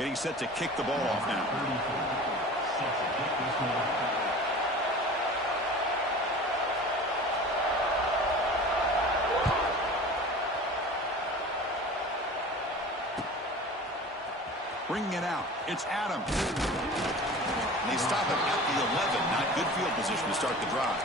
Getting set to kick the ball off now. Bringing it out. It's Adams. And they stop him at the 11. Not good field position to start the drive.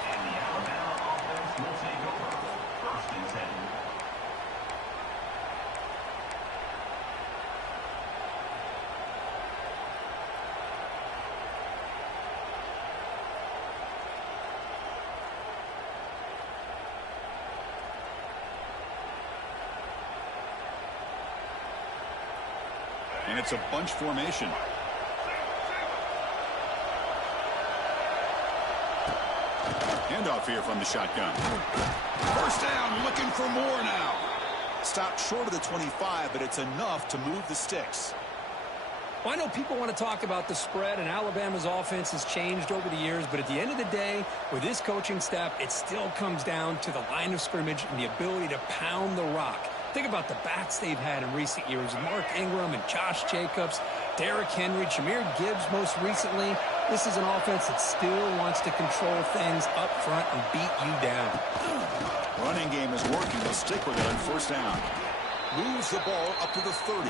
And it's a bunch formation. Handoff here from the shotgun. First down, looking for more now. Stopped short of the 25, but it's enough to move the sticks. Well, I know people want to talk about the spread, and Alabama's offense has changed over the years, but at the end of the day, with this coaching staff, it still comes down to the line of scrimmage and the ability to pound the rock. Think about the backs they've had in recent years. Mark Ingram and Josh Jacobs, Derrick Henry, Jahmyr Gibbs most recently. This is an offense that still wants to control things up front and beat you down. Running game is working. They'll stick with it on first down. Moves the ball up to the 30.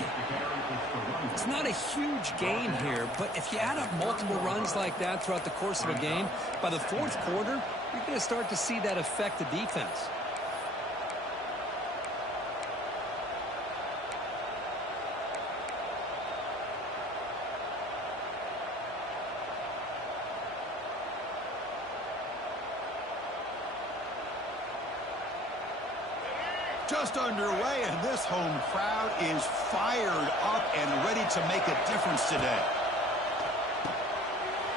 It's not a huge gain here, but if you add up multiple runs like that throughout the course of a game, by the fourth quarter, you're going to start to see that affect the defense. Just underway, and this home crowd is fired up and ready to make a difference today.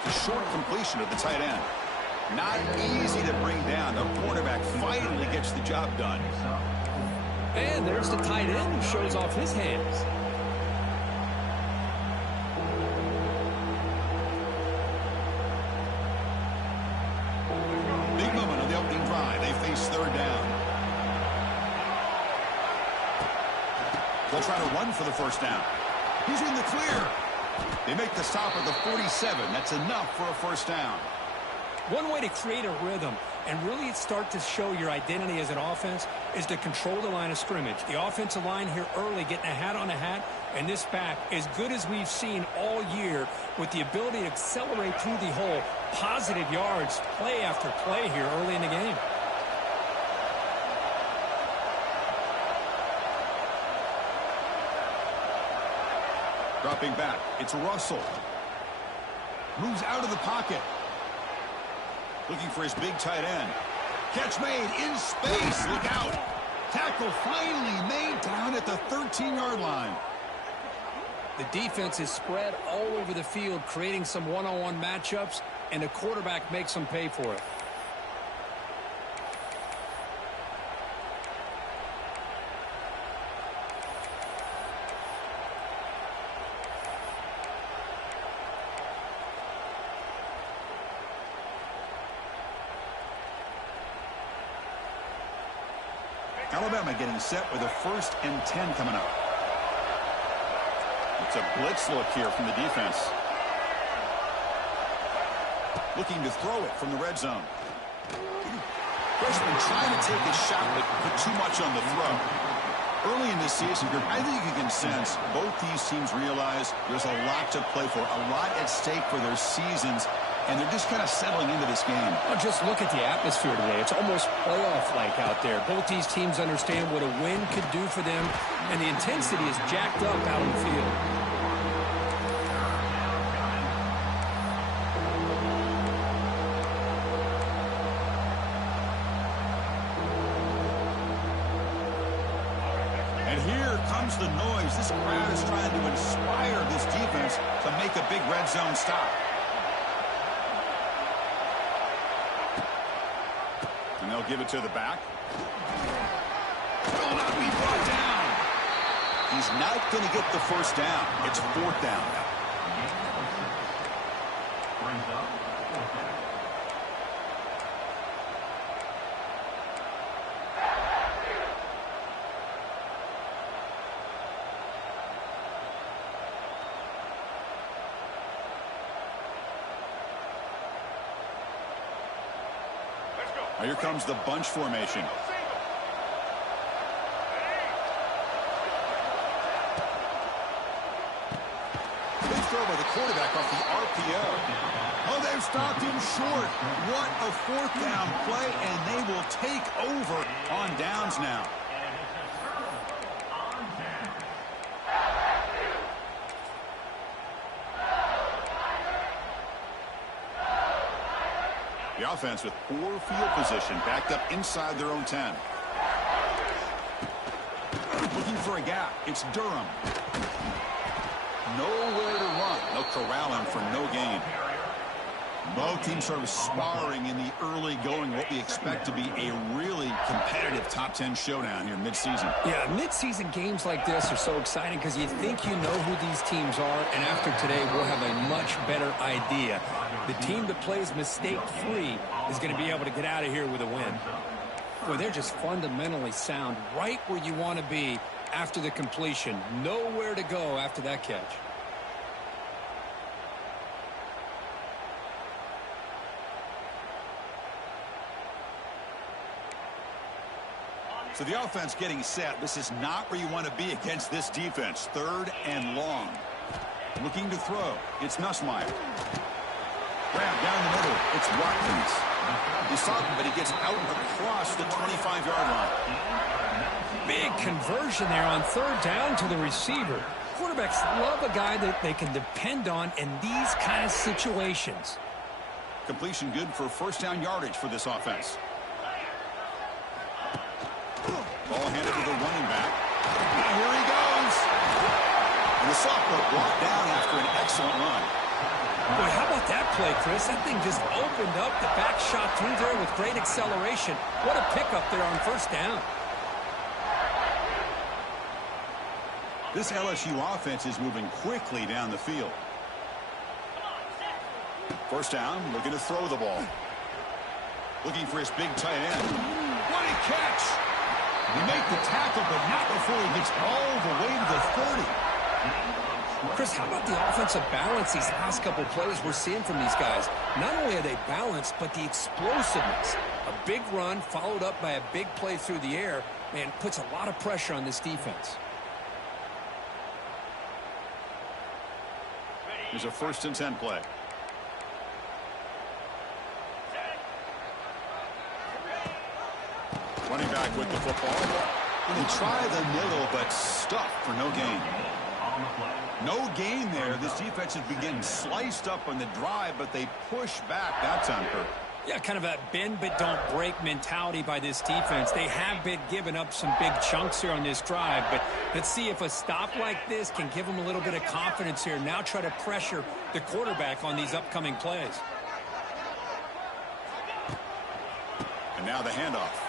The short completion of the tight end. Not easy to bring down. The cornerback finally gets the job done. And there's the tight end who shows off his hands. Big moment on the opening drive. They face third down. They'll try to run for the first down. He's in the clear. They make the stop at the 47. That's enough for a first down. One way to create a rhythm and really start to show your identity as an offense is to control the line of scrimmage. The offensive line here early getting a hat on a hat, and this back, as good as we've seen all year, with the ability to accelerate through the hole, positive yards, play after play here early in the game. Dropping back, it's Russell. Moves out of the pocket. Looking for his big tight end. Catch made in space. Look out. Tackle finally made down at the 13-yard line. The defense is spread all over the field, creating some one-on-one matchups, and the quarterback makes them pay for it. Alabama getting set with a 1st and 10 coming up. It's a blitz look here from the defense. Looking to throw it from the red zone. Freshman trying to take a shot, but put too much on the throw. Early in this season, I think you can sense both these teams realize there's a lot to play for, a lot at stake for their seasons, and they're just kind of settling into this game. Well, just look at the atmosphere today. It's almost playoff-like out there. Both these teams understand what a win could do for them, and the intensity is jacked up out in the field. And here comes the noise. This crowd is trying to inspire this defense to make a big red zone stop. And they'll give it to the back. Will not be brought down. He's not going to get the first down. It's 4th down. Now here comes the bunch formation. Big throw by the quarterback off the RPO. Oh, they've stopped him short. What a fourth down play, and they will take over on downs now. The offense with poor field position, backed up inside their own 10. Looking for a gap. It's Durham. Nowhere to run. They'll corral him for no gain. Both teams sort of sparring in the early going, what we expect to be a really competitive top 10 showdown here midseason. Yeah, midseason games like this are so exciting because you think you know who these teams are, and after today we'll have a much better idea. The team that plays mistake-free is going to be able to get out of here with a win. Boy, they're just fundamentally sound, right where you want to be after the completion. Nowhere to go after that catch. So the offense getting set. This is not where you want to be against this defense. 3rd and long. Looking to throw. It's Nussmeier. Grab down the middle. It's Watkins. He saw him, but he gets out across the 25-yard line. Big conversion there on 3rd down to the receiver. Quarterbacks love a guy that they can depend on in these kind of situations. Completion good for first down yardage for this offense. Ball handed to the running back. Now here he goes. And the sophomore brought down after an excellent run. Boy, how about that play, Chris? That thing just opened up. The back shot through there with great acceleration. What a pickup there on first down. This LSU offense is moving quickly down the field. First down, looking to throw the ball. Looking for his big tight end. What a catch! He make the tackle, but not before he gets all the way to the 30. Chris, how about the offensive balance these last couple plays we're seeing from these guys? Not only are they balanced, but the explosiveness. A big run followed up by a big play through the air, man, puts a lot of pressure on this defense. Here's a 1st and 10 play. Running back with the football. They try the middle, but stuffed for no gain. No gain there. This defense has been getting sliced up on the drive, but they push back that time, Kirk. Yeah, kind of a bend but don't break mentality by this defense. They have been giving up some big chunks here on this drive, but let's see if a stop like this can give them a little bit of confidence here. Now try to pressure the quarterback on these upcoming plays. And now the handoff.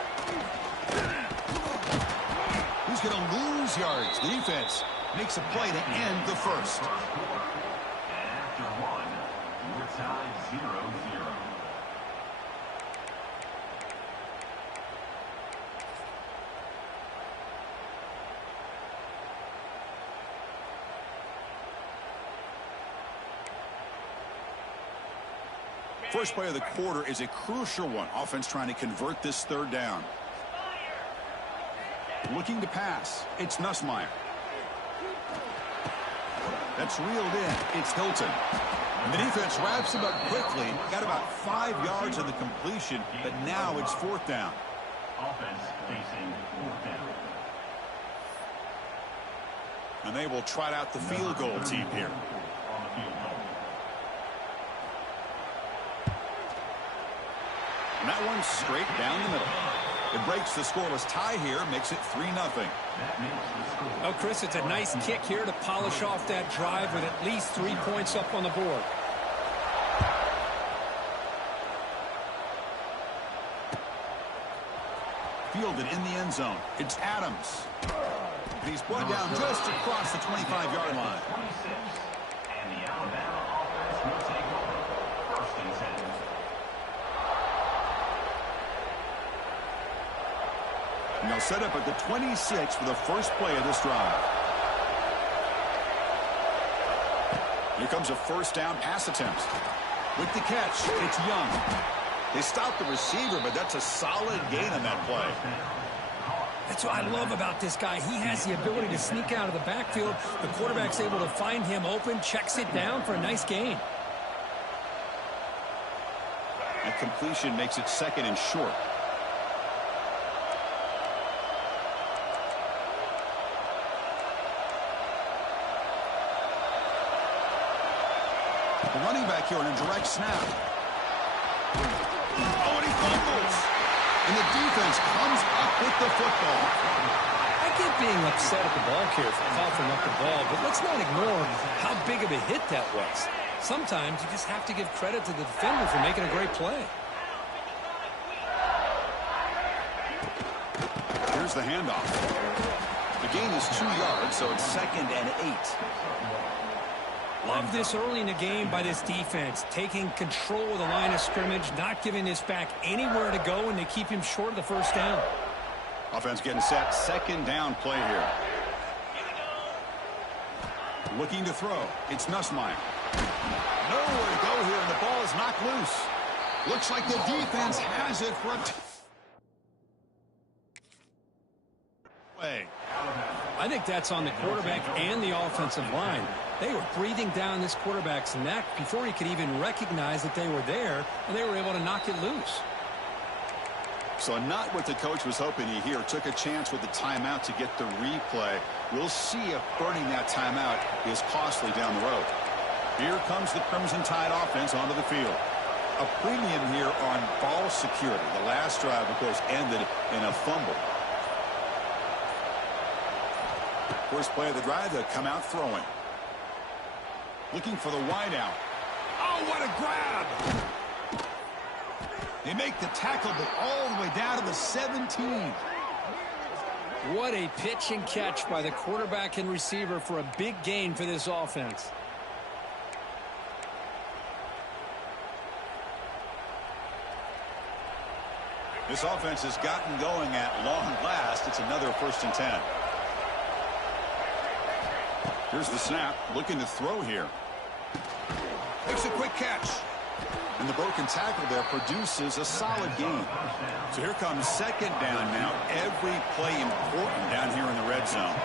Who's going to lose yards? The defense makes a play to end the first. After one, we're tied 0-0. First play of the quarter is a crucial one. Offense trying to convert this 3rd down. Looking to pass. It's Nussmeier. That's reeled in. It's Hilton. And the defense wraps him up quickly. Got about 5 yards on the completion, but now it's 4th down. Offense facing 4th down. And they will trot out the field goal team here. On the field goal. And that one's straight down the middle. It breaks the scoreless tie here, makes it 3-0. Oh, Chris, it's a nice kick here to polish off that drive with at least 3 points up on the board. Fielded in the end zone. It's Adams. And he's brought down just across the 25-yard line. 26, and the Alabama offense will take over. 1st and 10. And they'll set up at the 26 for the first play of this drive. Here comes a first down pass attempt. With the catch, it's Young. They stopped the receiver, but that's a solid gain on that play. That's what I love about this guy. He has the ability to sneak out of the backfield. The quarterback's able to find him open, checks it down for a nice gain. That completion makes it 2nd and short. The running back here on a direct snap. Oh, and he fumbles. And the defense comes up with the football. I get being upset at the ball carrier for coughing up the ball, but let's not ignore how big of a hit that was. Sometimes you just have to give credit to the defender for making a great play. Here's the handoff. The gain is 2 yards, so it's 2nd and 8. Love this early in the game by this defense, taking control of the line of scrimmage, not giving this back anywhere to go, and they keep him short of the first down. Offense getting set. 2nd down play here. Looking to throw. It's Nussmeier. Nowhere to go here, and the ball is knocked loose. Looks like the defense has it for a play. I think that's on the quarterback and the offensive line. They were breathing down this quarterback's neck before he could even recognize that they were there, and they were able to knock it loose. So not what the coach was hoping to hear. Took a chance with the timeout to get the replay. We'll see if burning that timeout is costly down the road. Here comes the Crimson Tide offense onto the field. A premium here on ball security. The last drive, of course, ended in a fumble. First play of the drive, they'll come out throwing. Looking for the wideout. Oh, what a grab! They make the tackle, but all the way down to the 17. What a pitch and catch by the quarterback and receiver for a big gain for this offense. This offense has gotten going at long last. It's another 1st and 10. Here's the snap. Looking to throw here. Makes a quick catch. And the broken tackle there produces a solid gain. So here comes 2nd down now. Every play important down here in the red zone.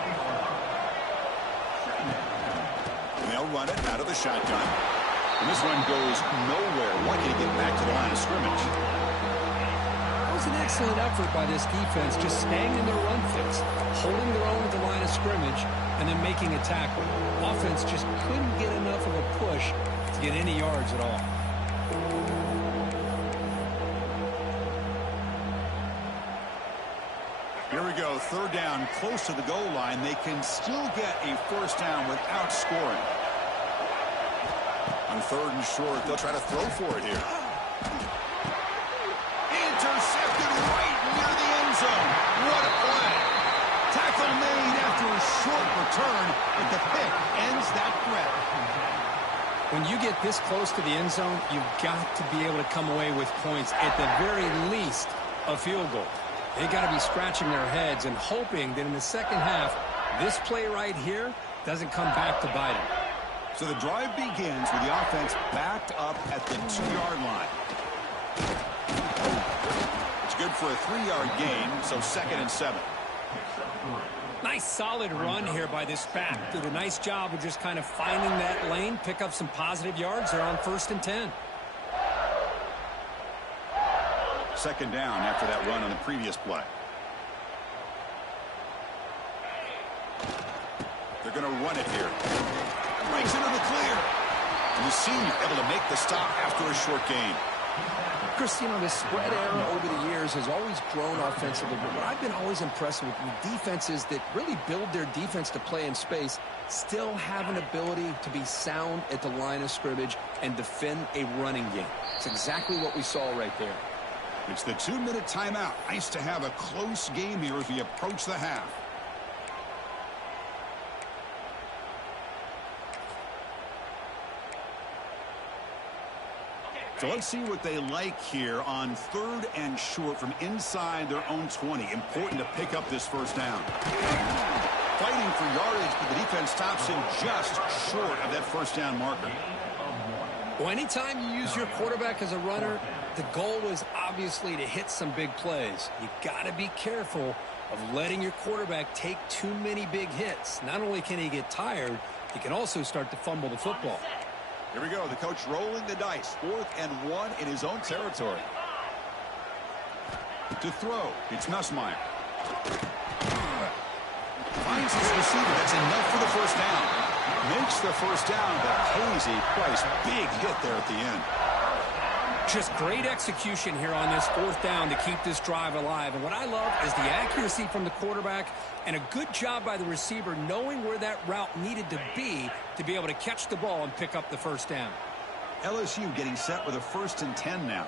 And they'll run it out of the shotgun. And this one goes nowhere. Lucky to get back to the line of scrimmage. That was an excellent effort by this defense, just staying in their run fix, holding their own at the line of scrimmage, and then making a tackle. Offense just couldn't get enough of a push to get any yards at all. Here we go, 3rd down, close to the goal line. They can still get a 1st down without scoring. On 3rd and short, they'll try to throw for it here. Intercepted right near the end zone. What a play. Tackle made after a short return, but the pick ends that threat. When you get this close to the end zone, you've got to be able to come away with points, at the very least, a field goal. They got to be scratching their heads and hoping that in the second half, this play right here doesn't come back to bite them. So the drive begins with the offense backed up at the 2-yard line. It's good for a 3-yard gain, so 2nd and 7. Nice solid run here by this back. Did a nice job of just kind of finding that lane, pick up some positive yards. They're on 1st and 10. 2nd down after that run on the previous play. They're going to run it here. Breaks into the clear. And the senior able to make the stop after a short gain. Chris, you know, the spread era over the years has always grown offensively, but what I've been always impressed with defenses that really build their defense to play in space still have an ability to be sound at the line of scrimmage and defend a running game. It's exactly what we saw right there. It's the 2-minute timeout. Nice to have a close game here as we approach the half. So let's see what they like here on 3rd and short from inside their own 20. Important to pick up this 1st down. Fighting for yardage, but the defense stops him just short of that 1st down marker. Well, anytime you use your quarterback as a runner, the goal is obviously to hit some big plays. You got to be careful of letting your quarterback take too many big hits. Not only can he get tired, he can also start to fumble the football. Here we go. The coach rolling the dice. 4th and 1 in his own territory. To throw, it's Nussmeier. Finds his receiver. That's enough for the first down. Makes the first down, but pays a price. Big hit there at the end. Just great execution here on this 4th down to keep this drive alive. And what I love is the accuracy from the quarterback and a good job by the receiver knowing where that route needed to be able to catch the ball and pick up the first down. LSU getting set with a 1st and 10 now.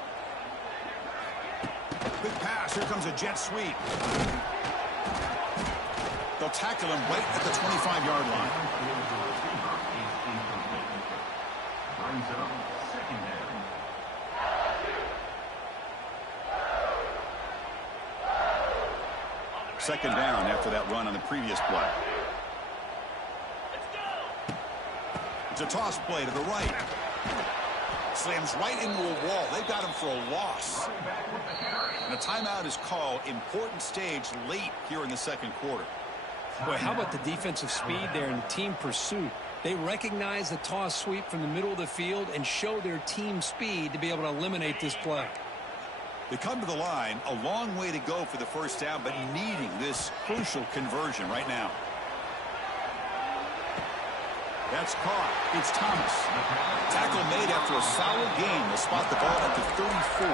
Quick pass. Here comes a jet sweep. They'll tackle him right at the 25-yard line. Brings up 2nd down. Second down after that run on the previous play. It's a toss play to the right. Slams right into a wall. They've got him for a loss. And a timeout is called. Important stage late here in the second quarter. Boy, how about the defensive speed there and team pursuit? They recognize the toss sweep from the middle of the field and show their team speed to be able to eliminate this play. They come to the line, a long way to go for the first down, but needing this crucial conversion right now. That's caught. It's Thomas. Tackle made after a solid gain. They'll spot the ball at the 34.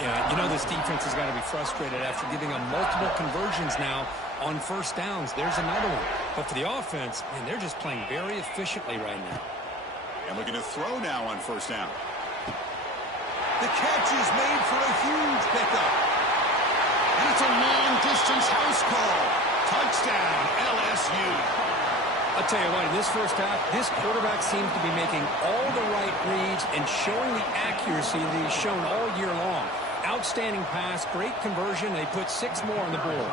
Yeah, you know this defense has got to be frustrated after giving them multiple conversions now on first downs. There's another one. But for the offense, man, they're just playing very efficiently right now. And looking to throw now on first down. The catch is made for a huge pickup. And it's a long-distance house call. Touchdown, LSU. I'll tell you what, in this first half, this quarterback seems to be making all the right reads and showing the accuracy that he's shown all year long. Outstanding pass, great conversion. They put 6 more on the board.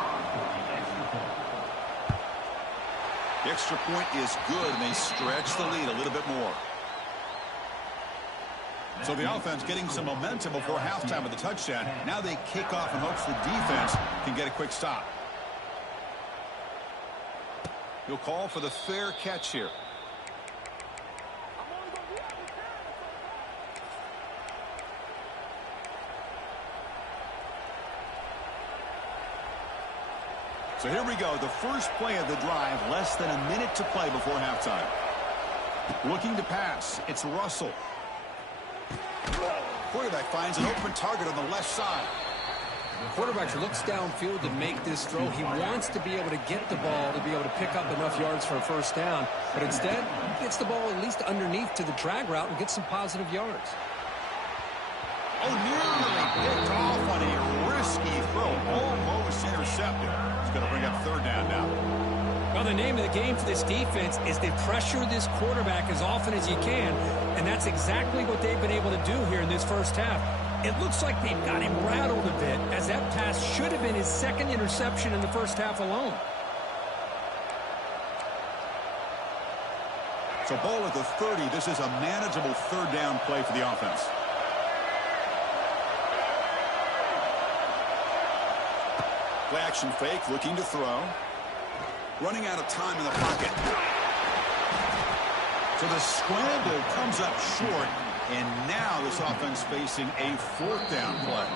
The extra point is good, and they stretch the lead a little bit more. So the offense getting some momentum before halftime with the touchdown. Now they kick off in hopes the defense can get a quick stop. He'll call for the fair catch here. So here we go. The first play of the drive. Less than a minute to play before halftime. Looking to pass. It's Russell. Quarterback finds an open target on the left side. Quarterback looks downfield to make this throw. He wants to be able to get the ball to be able to pick up enough yards for a first down. But instead, he gets the ball at least underneath to the drag route and gets some positive yards. Oh, nearly picked off on a risky throw. Almost intercepted. He's going to bring up 3rd down now. Well, the name of the game for this defense is to pressure this quarterback as often as you can, and that's exactly what they've been able to do here in this first half. It looks like they've got him rattled a bit, as that pass should have been his 2nd interception in the first half alone. So ball at the 30. This is a manageable 3rd down play for the offense. Play action fake, looking to throw. Running out of time in the pocket. So the scramble comes up short, and now this offense facing a 4th down play.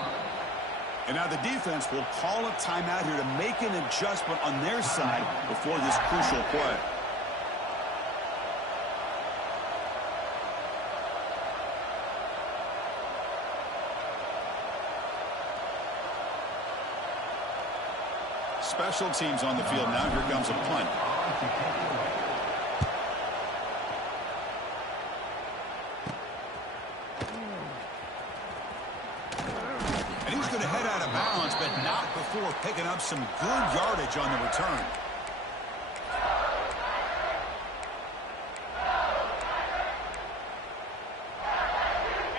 And now the defense will call a timeout here to make an adjustment on their side before this crucial play. Special teams on the field now. Here comes a punt. And he's going to head out of bounds, but not before picking up some good yardage on the return.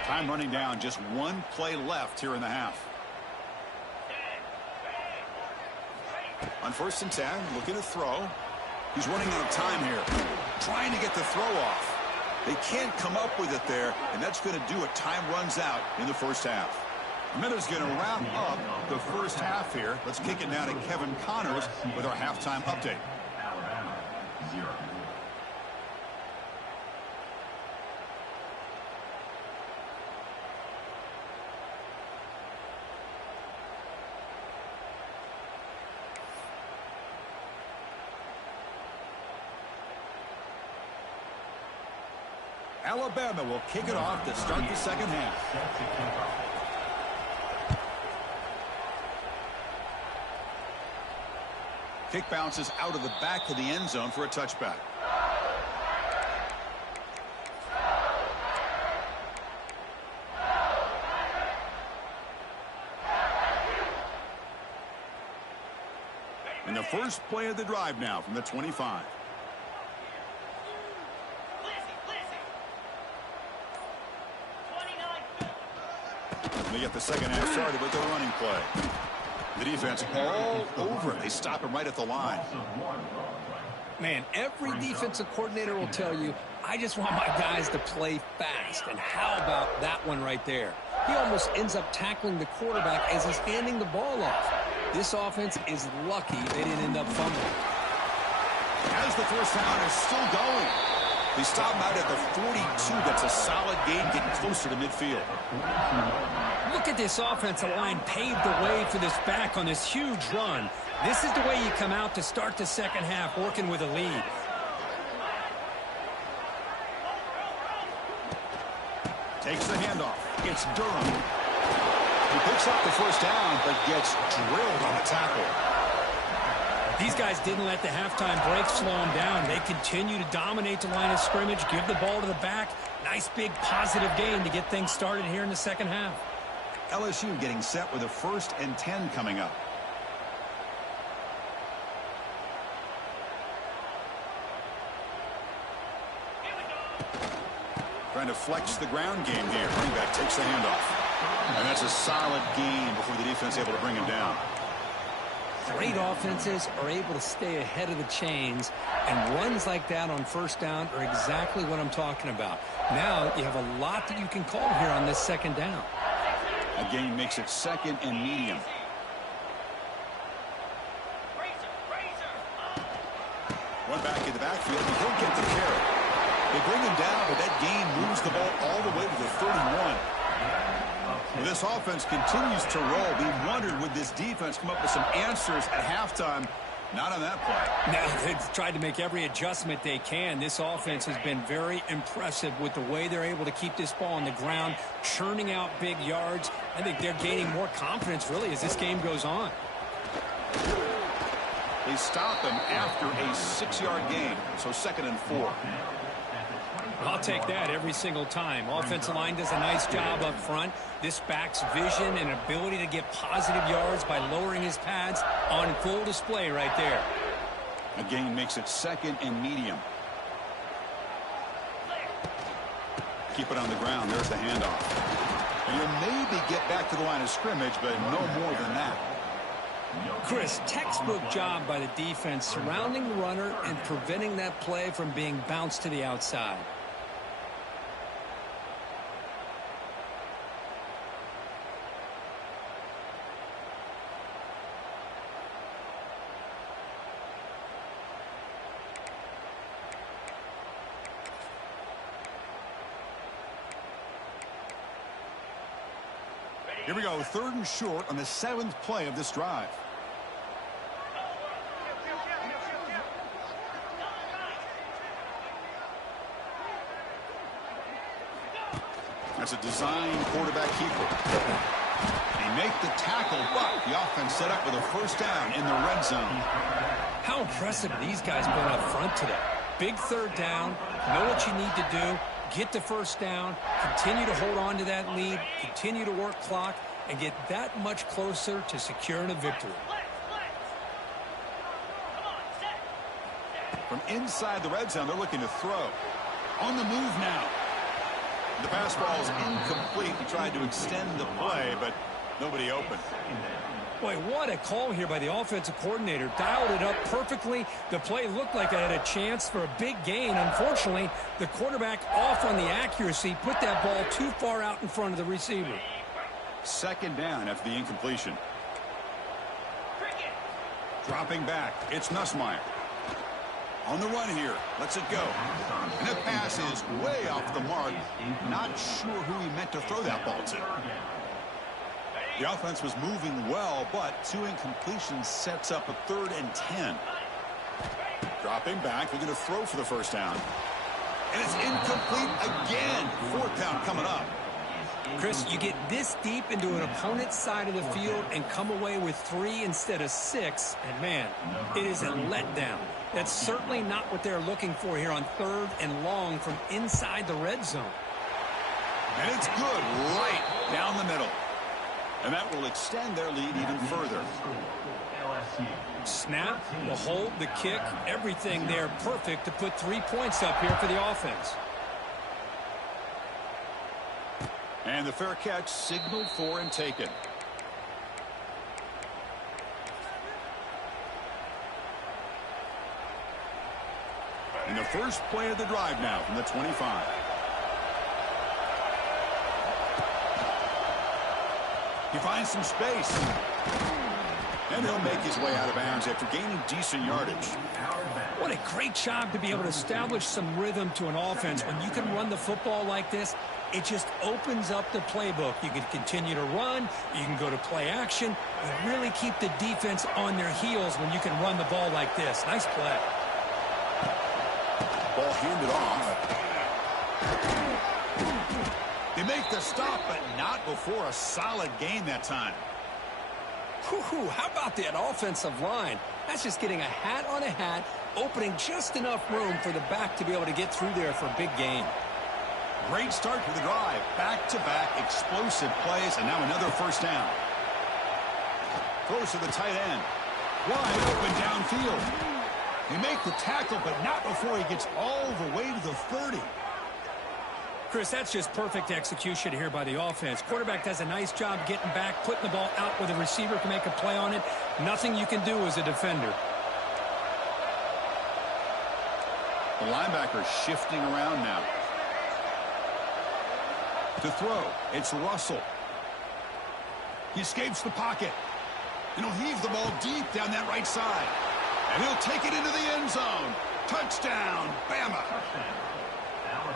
Time running down. Just 1 play left here in the half. On 1st and 10, looking to throw. He's running out of time here. Trying to get the throw off. They can't come up with it there, and that's going to do it. Time runs out in the first half. Minuta's going to wrap up the first half here. Let's kick it now to Kevin Connors with our halftime update. Alabama, 0. Alabama will kick it off to start the second half. Set to kick off. Kick bounces out of the back of the end zone for a touchback. And the first play of the drive now from the 25. They get the second half started with the running play. The defense all over it. They stop him right at the line. Man, every defensive coordinator will tell you, I just want my guys to play fast. And how about that one right there? He almost ends up tackling the quarterback as he's handing the ball off. This offense is lucky they didn't end up fumbling. As the first down is still going. They stop him out at the 42. That's a solid gain, getting closer to midfield. Look at this offensive line paved the way for this back on this huge run. This is the way you come out to start the second half, working with a lead. Takes the handoff. It's Durham. He picks up the first down, but gets drilled on the tackle. These guys didn't let the halftime break slow them down. They continue to dominate the line of scrimmage, give the ball to the back. Nice big positive gain to get things started here in the second half. LSU getting set with a 1st and 10 coming up. Trying to flex the ground game here. Running back takes the handoff. And that's a solid gain before the defense able to bring him down. Great offenses are able to stay ahead of the chains, and runs like that on first down are exactly what I'm talking about. Now you have a lot that you can call here on this second down. A gain makes it 2nd and medium. One back in the backfield. He won't get the carry. They bring him down, but that gain moves the ball all the way to the 31. Well, this offense continues to roll. We wondered, would this defense come up with some answers at halftime? Not on that play. Now they've tried to make every adjustment they can. This offense has been very impressive with the way they're able to keep this ball on the ground, churning out big yards. I think they're gaining more confidence, really, as this game goes on. They stop him after a 6-yard gain, so 2nd and 4. I'll take that every single time. Offensive line does a nice job up front. This back's vision and ability to get positive yards by lowering his pads on full display right there. A gain makes it 2nd and medium. Keep it on the ground. There's the handoff. And you'll maybe get back to the line of scrimmage, but no more than that. Chris, textbook job by the defense surrounding the runner and preventing that play from being bounced to the outside. Here we go, 3rd and short on the 7th play of this drive. That's a design quarterback keeper. They make the tackle, but the offense set up with a first down in the red zone. How impressive these guys been up front today. Big 3rd down, know what you need to do, get the first down, continue to hold on to that lead, continue to work clock, and get that much closer to securing a victory. From inside the red zone, they're looking to throw. On the move now. The pass ball is incomplete. He tried to extend the play, but nobody open. Boy, what a call here by the offensive coordinator. Dialed it up perfectly. The play looked like it had a chance for a big gain. Unfortunately, the quarterback off on the accuracy, put that ball too far out in front of the receiver. Second down after the incompletion. Dropping back, it's Nussmeier. On the run here, lets it go. And the pass is way off the mark. Not sure who he meant to throw that ball to. The offense was moving well, but 2 incompletions sets up a 3rd and 10. Dropping back, they're going to throw for the first down. And it's incomplete again. 4th down coming up. Chris, you get this deep into an opponent's side of the field and come away with 3 instead of 6, and man, it is a letdown. That's certainly not what they're looking for here on 3rd and long from inside the red zone. And it's good right down the middle. And that will extend their lead even further. Snap, the hold, the kick, everything there perfect to put 3 points up here for the offense. And the fair catch signaled for and taken. And the first play of the drive now from the 25. He finds some space. And he'll make his way out of bounds after gaining decent yardage. What a great job to be able to establish some rhythm to an offense. When you can run the football like this, it just opens up the playbook. You can continue to run. You can go to play action. You really keep the defense on their heels when you can run the ball like this. Nice play. Ball handed off. They make the stop, but not before a solid gain that time. Whew, how about that offensive line? That's just getting a hat on a hat, opening just enough room for the back to be able to get through there for a big gain. Great start to the drive. Back-to-back explosive plays, and now another first down. Throws to the tight end. Wide open downfield. They make the tackle, but not before he gets all the way to the 30. Chris, that's just perfect execution here by the offense. Quarterback does a nice job getting back, putting the ball out where the receiver can make a play on it. Nothing you can do as a defender. The linebacker shifting around now. To throw, it's Russell. He escapes the pocket. And he'll heave the ball deep down that right side. And he'll take it into the end zone. Touchdown, Bama.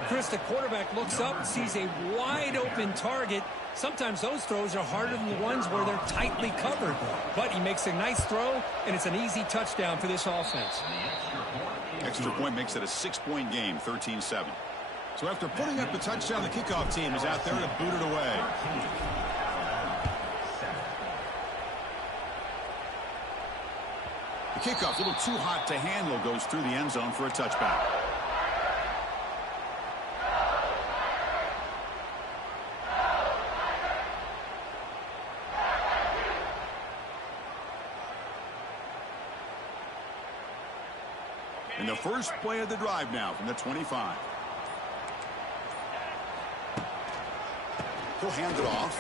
Chris, the quarterback looks up, sees a wide-open target. Sometimes those throws are harder than the ones where they're tightly covered. But he makes a nice throw, and it's an easy touchdown for this offense. Extra point makes it a 6-point game, 13-7. So after putting up the touchdown, the kickoff team is out there to boot it away. The kickoff, a little too hot to handle, goes through the end zone for a touchback. And the first play of the drive now from the 25. He'll hand it off.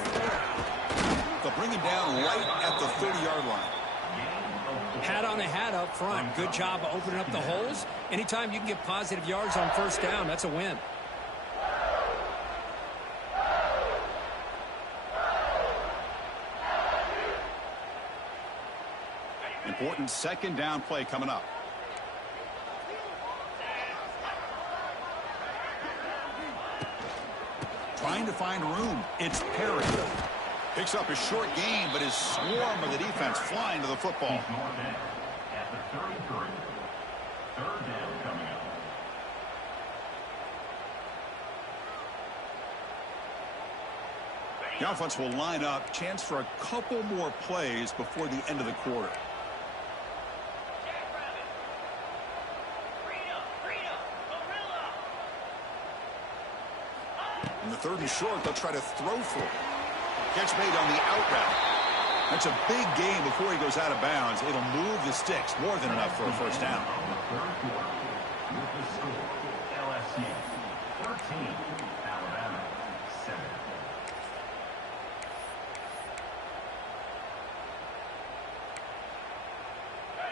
They'll bring him down right at the 30-yard line. Hat on a hat up front. Good job of opening up the holes. Anytime you can get positive yards on first down, that's a win. Important second down play coming up. Trying to find room. It's Perry. Picks up a short gain, but his swarm of the defense flying to the football. At the 33. Third down coming up. The offense will line up. Chance for a couple more plays before the end of the quarter. In the 3rd and short, they'll try to throw for it. Catch made on the out route. That's a big gain before he goes out of bounds. It'll move the sticks. More than enough for a first down. Third quarter. With the score, LSU 13, Alabama 7.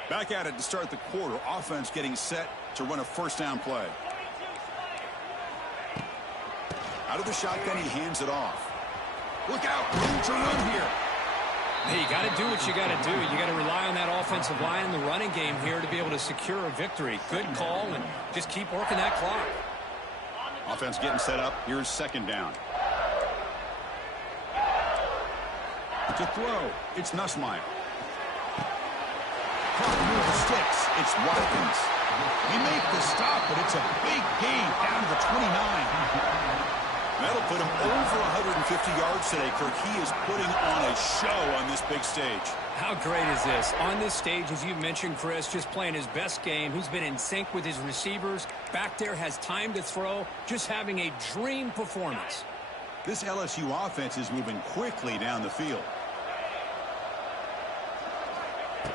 Back at it to start the quarter. Offense getting set to run a first down play. Out of the shotgun, he hands it off. Look out, room to run here. Hey, you got to do what you got to do. You got to rely on that offensive line in the running game here to be able to secure a victory. Good call, and just keep working that clock. Offense getting set up. Here's second down. To throw, it's Nussmeier. Clock near the sticks. It's Watkins. He make the stop, but it's a big gain down to the 29. That'll put him over 150 yards today, Kirk. He is putting on a show on this big stage. How great is this? On this stage, as you mentioned, Chris, just playing his best game. He's been in sync with his receivers. Back there, has time to throw. Just having a dream performance. This LSU offense is moving quickly down the field.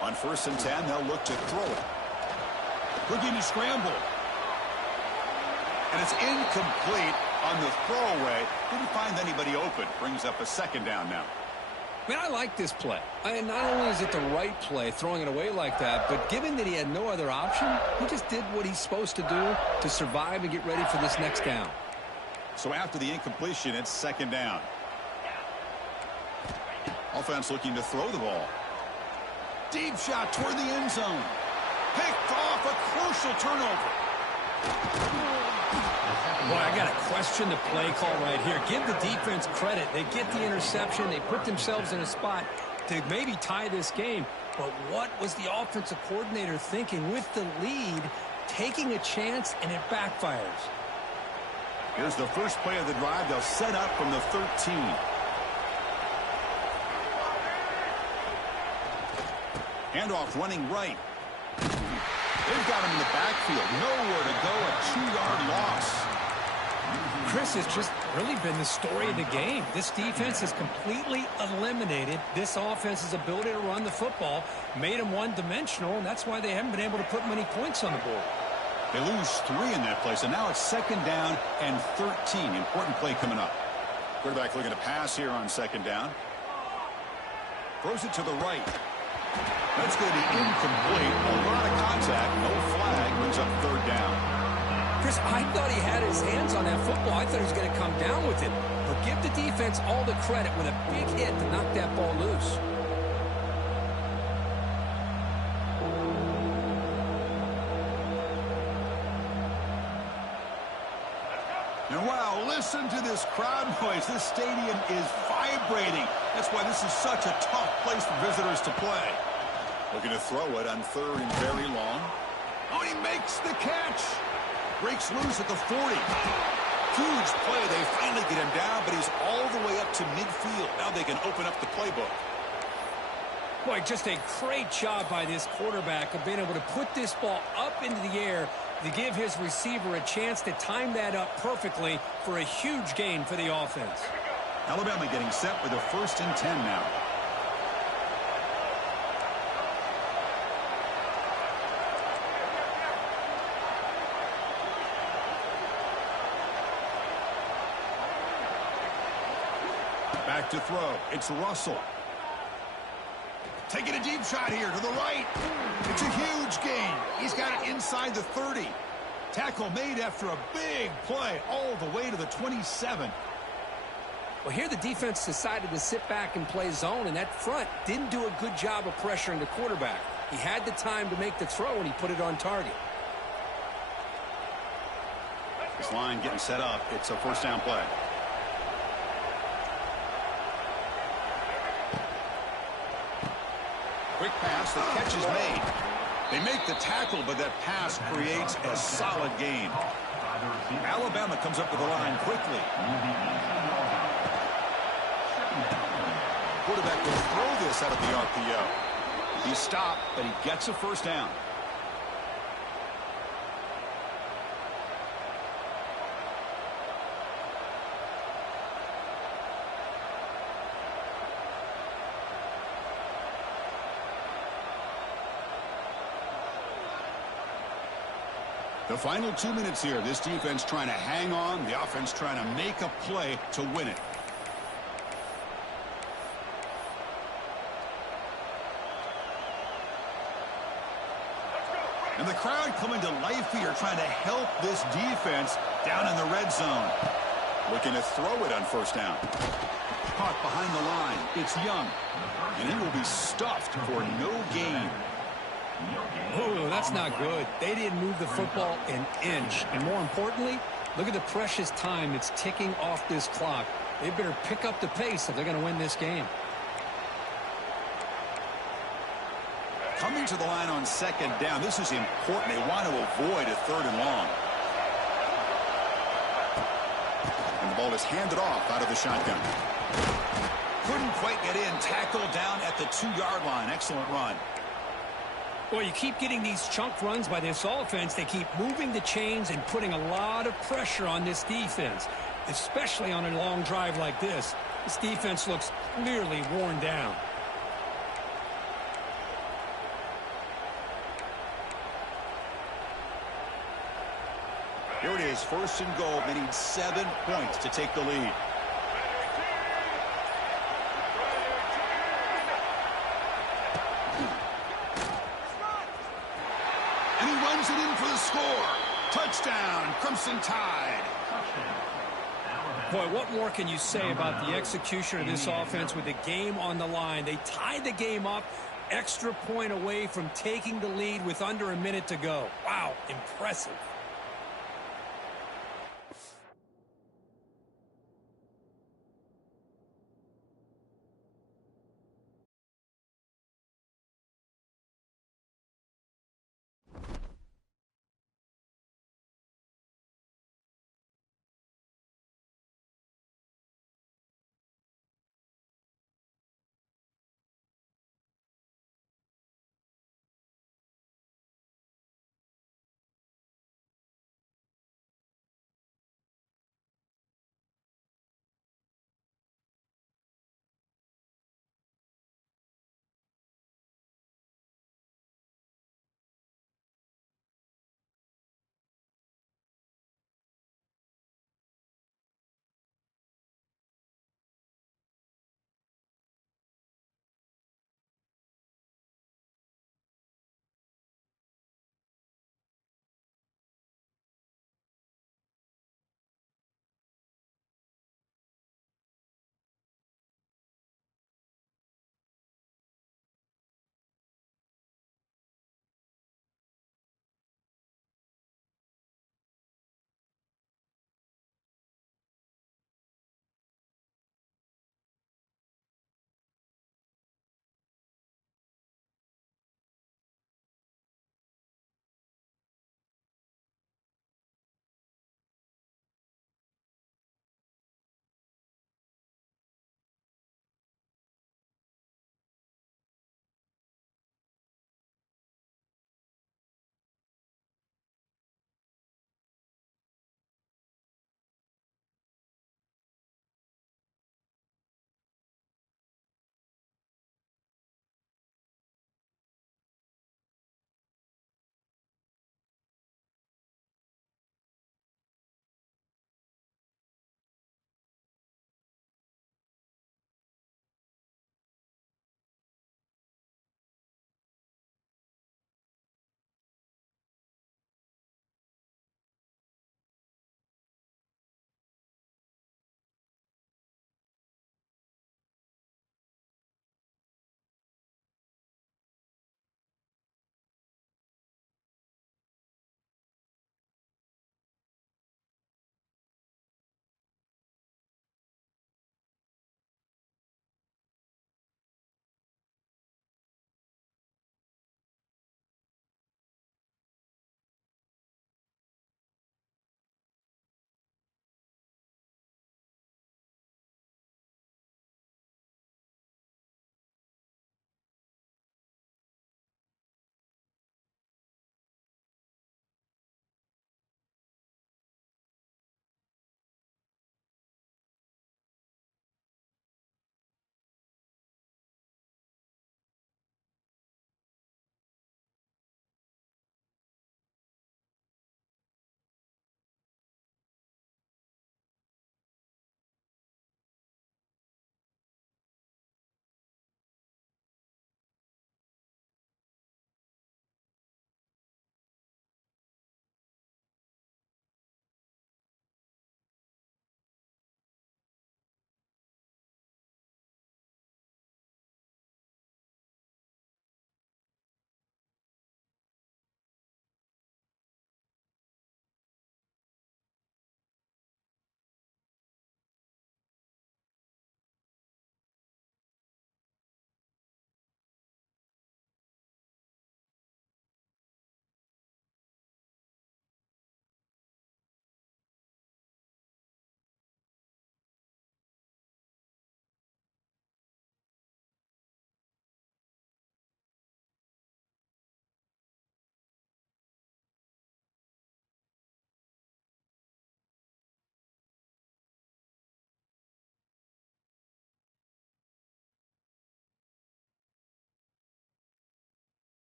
On 1st and 10, they'll look to throw it. Looking to scramble. And it's incomplete on the throwaway. Didn't find anybody open. Brings up a second down now. Man, I like this play. And not only is it the right play, throwing it away like that, but given that he had no other option, he just did what he's supposed to do to survive and get ready for this next down. So after the incompletion, it's second down. Offense looking to throw the ball. Deep shot toward the end zone. Picked off, a crucial turnover. Boy, I got to question the play call right here. Give the defense credit. They get the interception. They put themselves in a spot to maybe tie this game. But what was the offensive coordinator thinking with the lead, taking a chance, and it backfires? Here's the first play of the drive. They'll set up from the 13. Handoff running right. They've got him in the backfield. Nowhere to go. A 2-yard loss. Chris, has just really been the story of the game. This defense has completely eliminated this offense's ability to run the football, made them one-dimensional, and that's why they haven't been able to put many points on the board. They lose 3 in that play, so now it's second down and 13. Important play coming up. Quarterback looking to pass here on second down. Throws it to the right. That's going to be incomplete. A lot of contact. No flag. Brings up third down. Chris, I thought he had his hands on that football. I thought he was going to come down with it. But give the defense all the credit with a big hit to knock that ball loose. And wow, listen to this crowd noise. This stadium is vibrating. That's why this is such a tough place for visitors to play. Looking to throw it on 3rd and very long. Oh, he makes the catch. Breaks loose at the 40. Huge play. They finally get him down, but he's all the way up to midfield. Now they can open up the playbook. Boy, just a great job by this quarterback of being able to put this ball up into the air to give his receiver a chance to time that up perfectly for a huge gain for the offense. Alabama getting set for the 1st and 10 now. Back to throw. It's Russell. Taking a deep shot here to the right. It's a huge gain. He's got it inside the 30. Tackle made after a big play all the way to the 27. Well, here the defense decided to sit back and play zone, and that front didn't do a good job of pressuring the quarterback. He had the time to make the throw, and he put it on target. This line getting set up. It's a first down play. Quick pass, the catch is made. They make the tackle, but that pass creates a solid gain. Alabama comes up to the line quickly. Quarterback will throw this out of the RPO. He's stopped, but he gets a first down. The final 2 minutes here. This defense trying to hang on. The offense trying to make a play to win it. And the crowd coming to life here, trying to help this defense down in the red zone. Looking to throw it on first down. Caught behind the line. It's Young. And he will be stuffed for no gain. Oh, that's not good. They didn't move the football an inch. And more importantly, look at the precious time that's ticking off this clock. They better pick up the pace if they're going to win this game. Coming to the line on second down. This is important. They want to avoid a third and long. And the ball is handed off out of the shotgun. Couldn't quite get in. Tackled down at the 2-yard line. Excellent run. Well, you keep getting these chunk runs by this offense. They keep moving the chains and putting a lot of pressure on this defense, especially on a long drive like this. This defense looks clearly worn down. Here it is, first and goal. They need 7 points to take the lead. And he runs it in for the score. Touchdown, Crimson Tide. Boy, what more can you say about the execution of this offense with the game on the line? They tied the game up, extra point away from taking the lead with under a minute to go. Wow, impressive.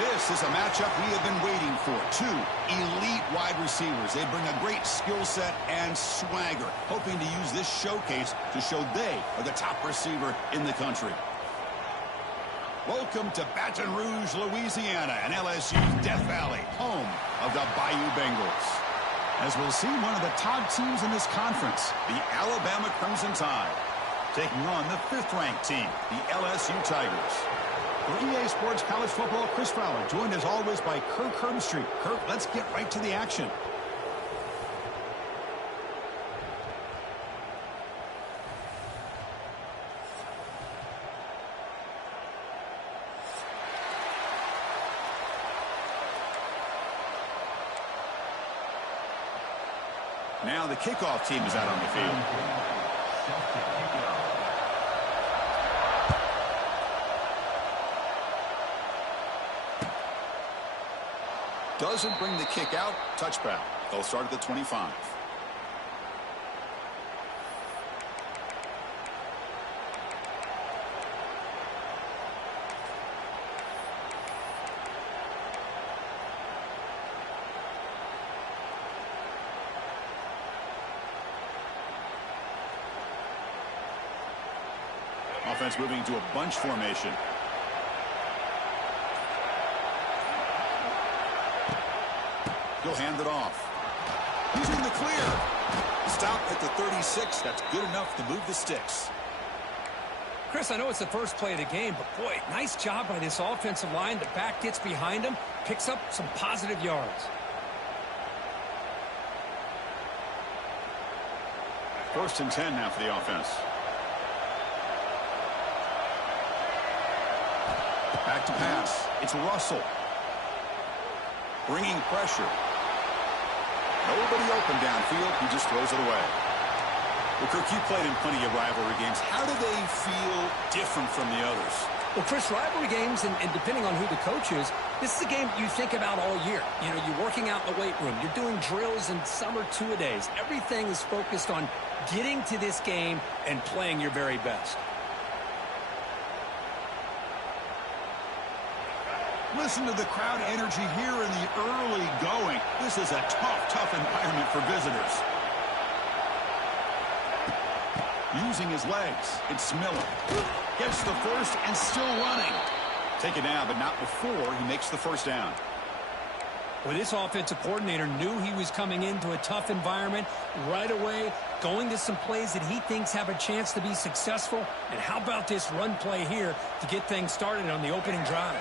This is a matchup we have been waiting for. Two elite wide receivers. They bring a great skill set and swagger, hoping to use this showcase to show they are the top receiver in the country. Welcome to Baton Rouge, Louisiana, and LSU's Death Valley, home of the Bayou Bengals. As we'll see, one of the top teams in this conference, the Alabama Crimson Tide, taking on the 5th-ranked team, the LSU Tigers. For EA Sports College Football, Chris Fowler, joined as always by Kirk Herbstreit. Kirk, let's get right to the action. Now the kickoff team is out on the field. Doesn't bring the kick out. Touchback. They'll start at the 25. Offense moving to a bunch formation. He'll hand it off. He's in the clear. Stop at the 36. That's good enough to move the sticks. Chris, I know it's the first play of the game, but boy, nice job by this offensive line. The back gets behind him, picks up some positive yards. First and 10 now for the offense. Back to pass. It's Russell. Bringing pressure. Nobody open downfield. He just throws it away. Well, Kirk, you played in plenty of rivalry games. How do they feel different from the others? Well, Chris, rivalry games, and depending on who the coach is, this is a game you think about all year. You know, you're working out in the weight room. You're doing drills and some or two-a-days. Everything is focused on getting to this game and playing your very best. Listen to the crowd energy here in the early going. This is a tough environment for visitors. Using his legs, it's Miller. Gets the first and still running. Take it down, but not before he makes the first down. Well, this offensive coordinator knew he was coming into a tough environment right away, going to some plays that he thinks have a chance to be successful. And how about this run play here to get things started on the opening drive?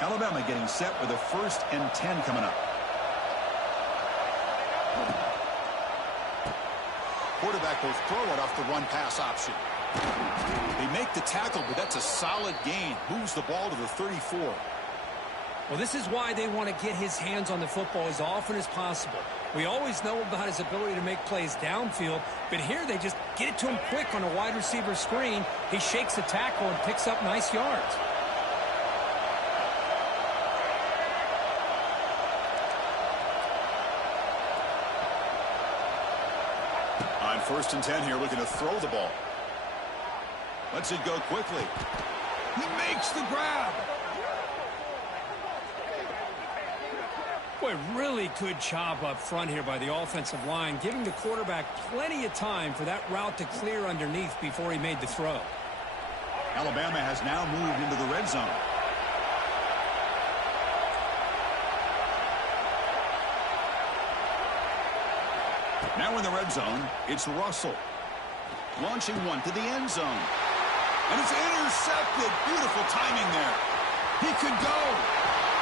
Alabama getting set with a 1st and 10 coming up. Quarterback will throw it off the run-pass option. They make the tackle, but that's a solid gain. Moves the ball to the 34. Well, this is why they want to get his hands on the football as often as possible. We always know about his ability to make plays downfield, but here they just get it to him quick on a wide receiver screen. He shakes the tackle and picks up nice yards. On 1st and 10 here, looking to throw the ball. Lets it go quickly. He makes the grab. Boy, really good job up front here by the offensive line, giving the quarterback plenty of time for that route to clear underneath before he made the throw. Alabama has now moved into the red zone. Now in the red zone, it's Russell. Launching one to the end zone. And it's intercepted. Beautiful timing there. He could go.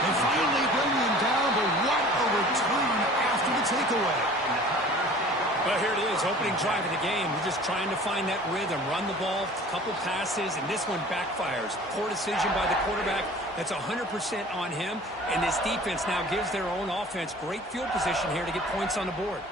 They finally bring him down, but what a return after the takeaway. Well, here it is, opening drive of the game. We're just trying to find that rhythm, run the ball, a couple passes, and this one backfires. Poor decision by the quarterback. That's 100% on him, and this defense now gives their own offense great field position here to get points on the board.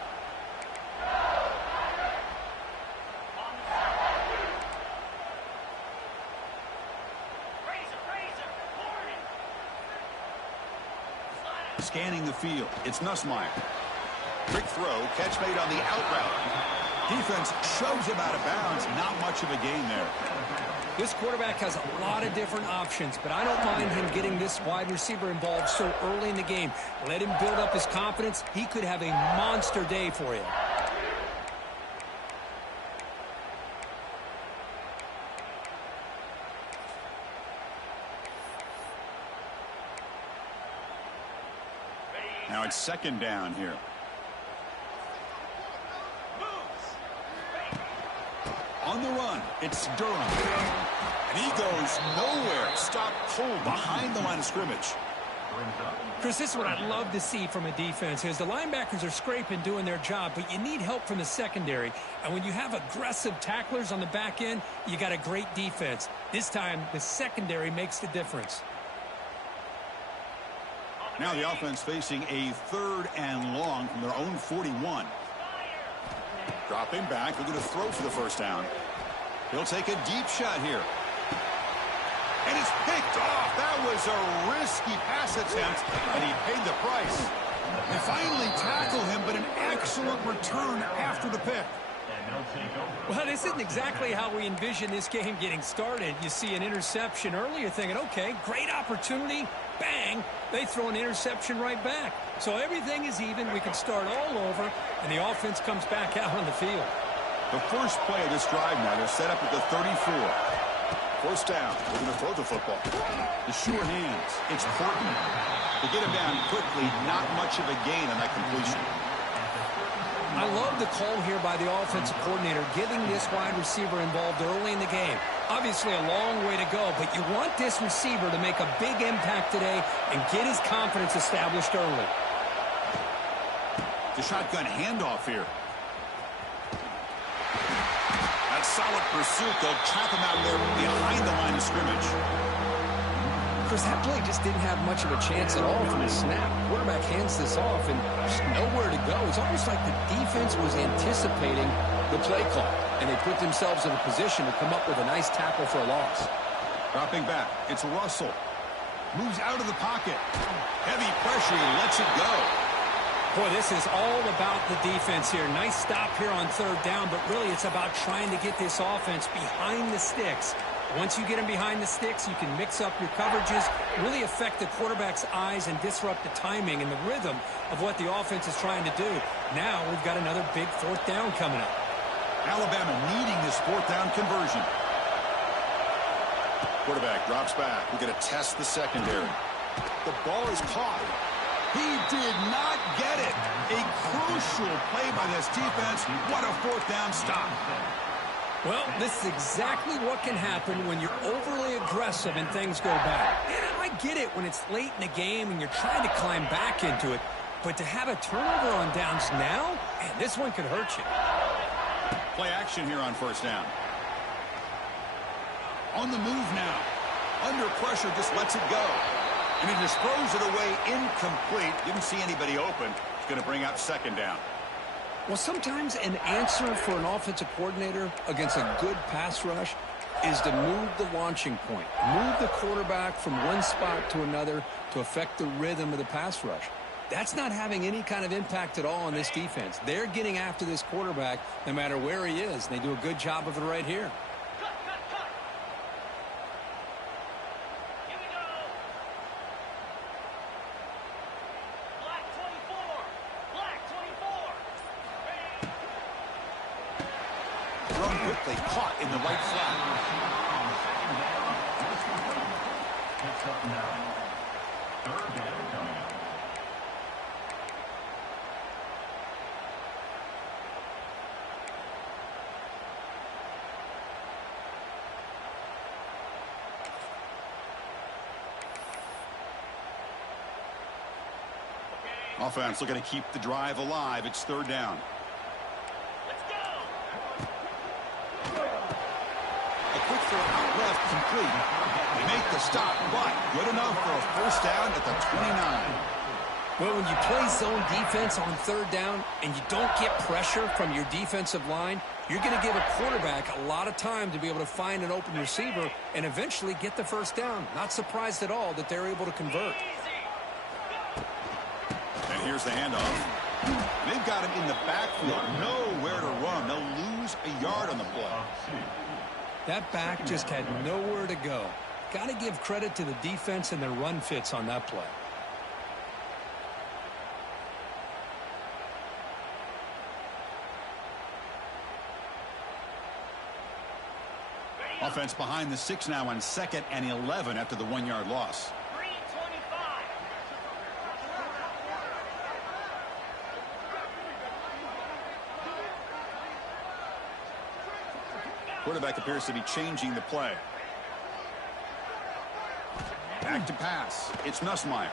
Scanning the field, it's Nussmeier. Quick throw, catch made on the out route. Defense shoves him out of bounds. Not much of a gain there. This quarterback has a lot of different options, but I don't mind him getting this wide receiver involved so early in the game. Let him build up his confidence. He could have a monster day for you. Now it's second down here. On the run, it's Durham. And he goes nowhere. Stop cold behind the line of scrimmage. Chris, this is what I'd love to see from a defense is the linebackers are scraping, doing their job, but you need help from the secondary. And when you have aggressive tacklers on the back end, you got a great defense. This time, the secondary makes the difference. Now the offense facing a 3rd and long from their own 41. Dropping back, looking to throw for the first down. He'll take a deep shot here. And it's picked off. That was a risky pass attempt, and he paid the price. They finally tackle him, but an excellent return after the pick. Well, this isn't exactly how we envision this game getting started. You see an interception early, you're thinking, okay, great opportunity. Bang, they throw an interception right back. So everything is even. We can start all over, and the offense comes back out on the field. The first play of this drive now, they're set up at the 34. First down, they're going to throw the football. The sure hands, it's Portman. They get him down quickly, not much of a gain on that completion. I love the call here by the offensive coordinator, getting this wide receiver involved early in the game. Obviously a long way to go, but you want this receiver to make a big impact today and get his confidence established early. The shotgun handoff here. That solid pursuit. They'll trap him out there behind the line of scrimmage. Chris, that play just didn't have much of a chance at all from the snap. Quarterback hands this off and just nowhere to go. It's almost like the defense was anticipating the play call, and they put themselves in a position to come up with a nice tackle for a loss. Dropping back, it's Russell. Moves out of the pocket. Heavy pressure, he lets it go. Boy, this is all about the defense here. Nice stop here on 3rd down, but really it's about trying to get this offense behind the sticks. Once you get them behind the sticks, you can mix up your coverages, really affect the quarterback's eyes and disrupt the timing and the rhythm of what the offense is trying to do. Now we've got another big 4th down coming up. Alabama needing this 4th down conversion. Quarterback drops back. We're going to test the secondary. The ball is caught. He did not get it. A crucial play by this defense. What a 4th down stop. Well, this is exactly what can happen when you're overly aggressive and things go bad. And I get it when it's late in the game and you're trying to climb back into it. But to have a turnover on downs now, man, this one could hurt you. Play action here on 1st down. On the move now. Under pressure, just lets it go. And he just throws it away incomplete. Didn't see anybody open. It's going to bring up 2nd down. Well, sometimes an answer for an offensive coordinator against a good pass rush is to move the launching point, move the quarterback from one spot to another to affect the rhythm of the pass rush. That's not having any kind of impact at all on this defense. They're getting after this quarterback no matter where he is, and they do a good job of it right here. Thrown quickly, caught in the right flat. Picks up now. 3rd down coming up. Offense looking to keep the drive alive. It's 3rd down. A quick throw out left, complete. They make the stop, but good enough for a 1st down at the 29. Well, when you play zone defense on 3rd down and you don't get pressure from your defensive line, you're going to give a quarterback a lot of time to be able to find an open receiver and eventually get the 1st down. Not surprised at all that they're able to convert. And here's the handoff. They've got him in the backfield. Nowhere to run. They'll lose a yard on the play. That back just had nowhere to go. Got to give credit to the defense and their run fits on that play. Offense behind the 6 now on 2nd and 11 after the 1-yard loss. 3:25. Quarterback appears to be changing the play. Back to pass. It's Nussmeier.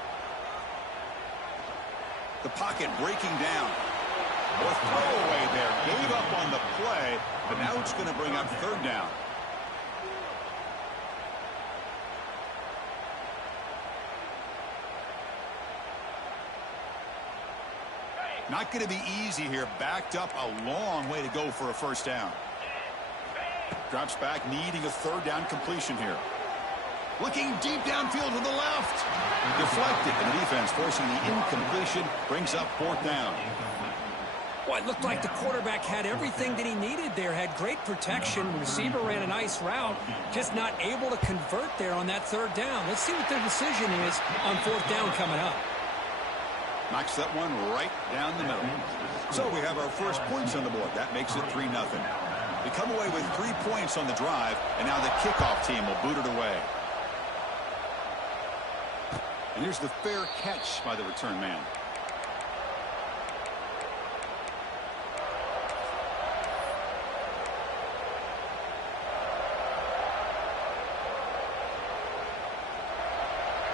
The pocket breaking down. A throwaway there. Gave up on the play, but now it's going to bring up 3rd down. Not going to be easy here. Backed up a long way to go for a 1st down. Drops back, needing a 3rd down completion here. Looking deep downfield to the left. Deflected, and the defense forcing the incompletion. Brings up 4th down. Well, it looked like the quarterback had everything that he needed there. Had great protection. The receiver ran a nice route. Just not able to convert there on that 3rd down. Let's see what their decision is on 4th down coming up. Knocks that one right down the middle. So we have our first points on the board. That makes it 3-0. They come away with 3 points on the drive, and now the kickoff team will boot it away. And here's the fair catch by the return man.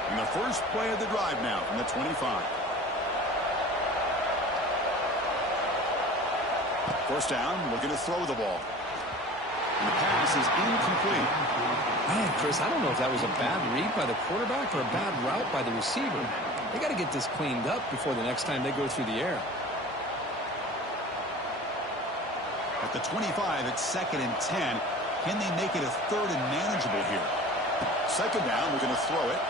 And the first play of the drive now from the 25. 1st down, looking to throw the ball. And the pass is incomplete. Man, Chris, I don't know if that was a bad read by the quarterback or a bad route by the receiver. They got to get this cleaned up before the next time they go through the air. At the 25, it's 2nd and 10. Can they make it a 3rd and manageable here? 2nd down, we're going to throw it.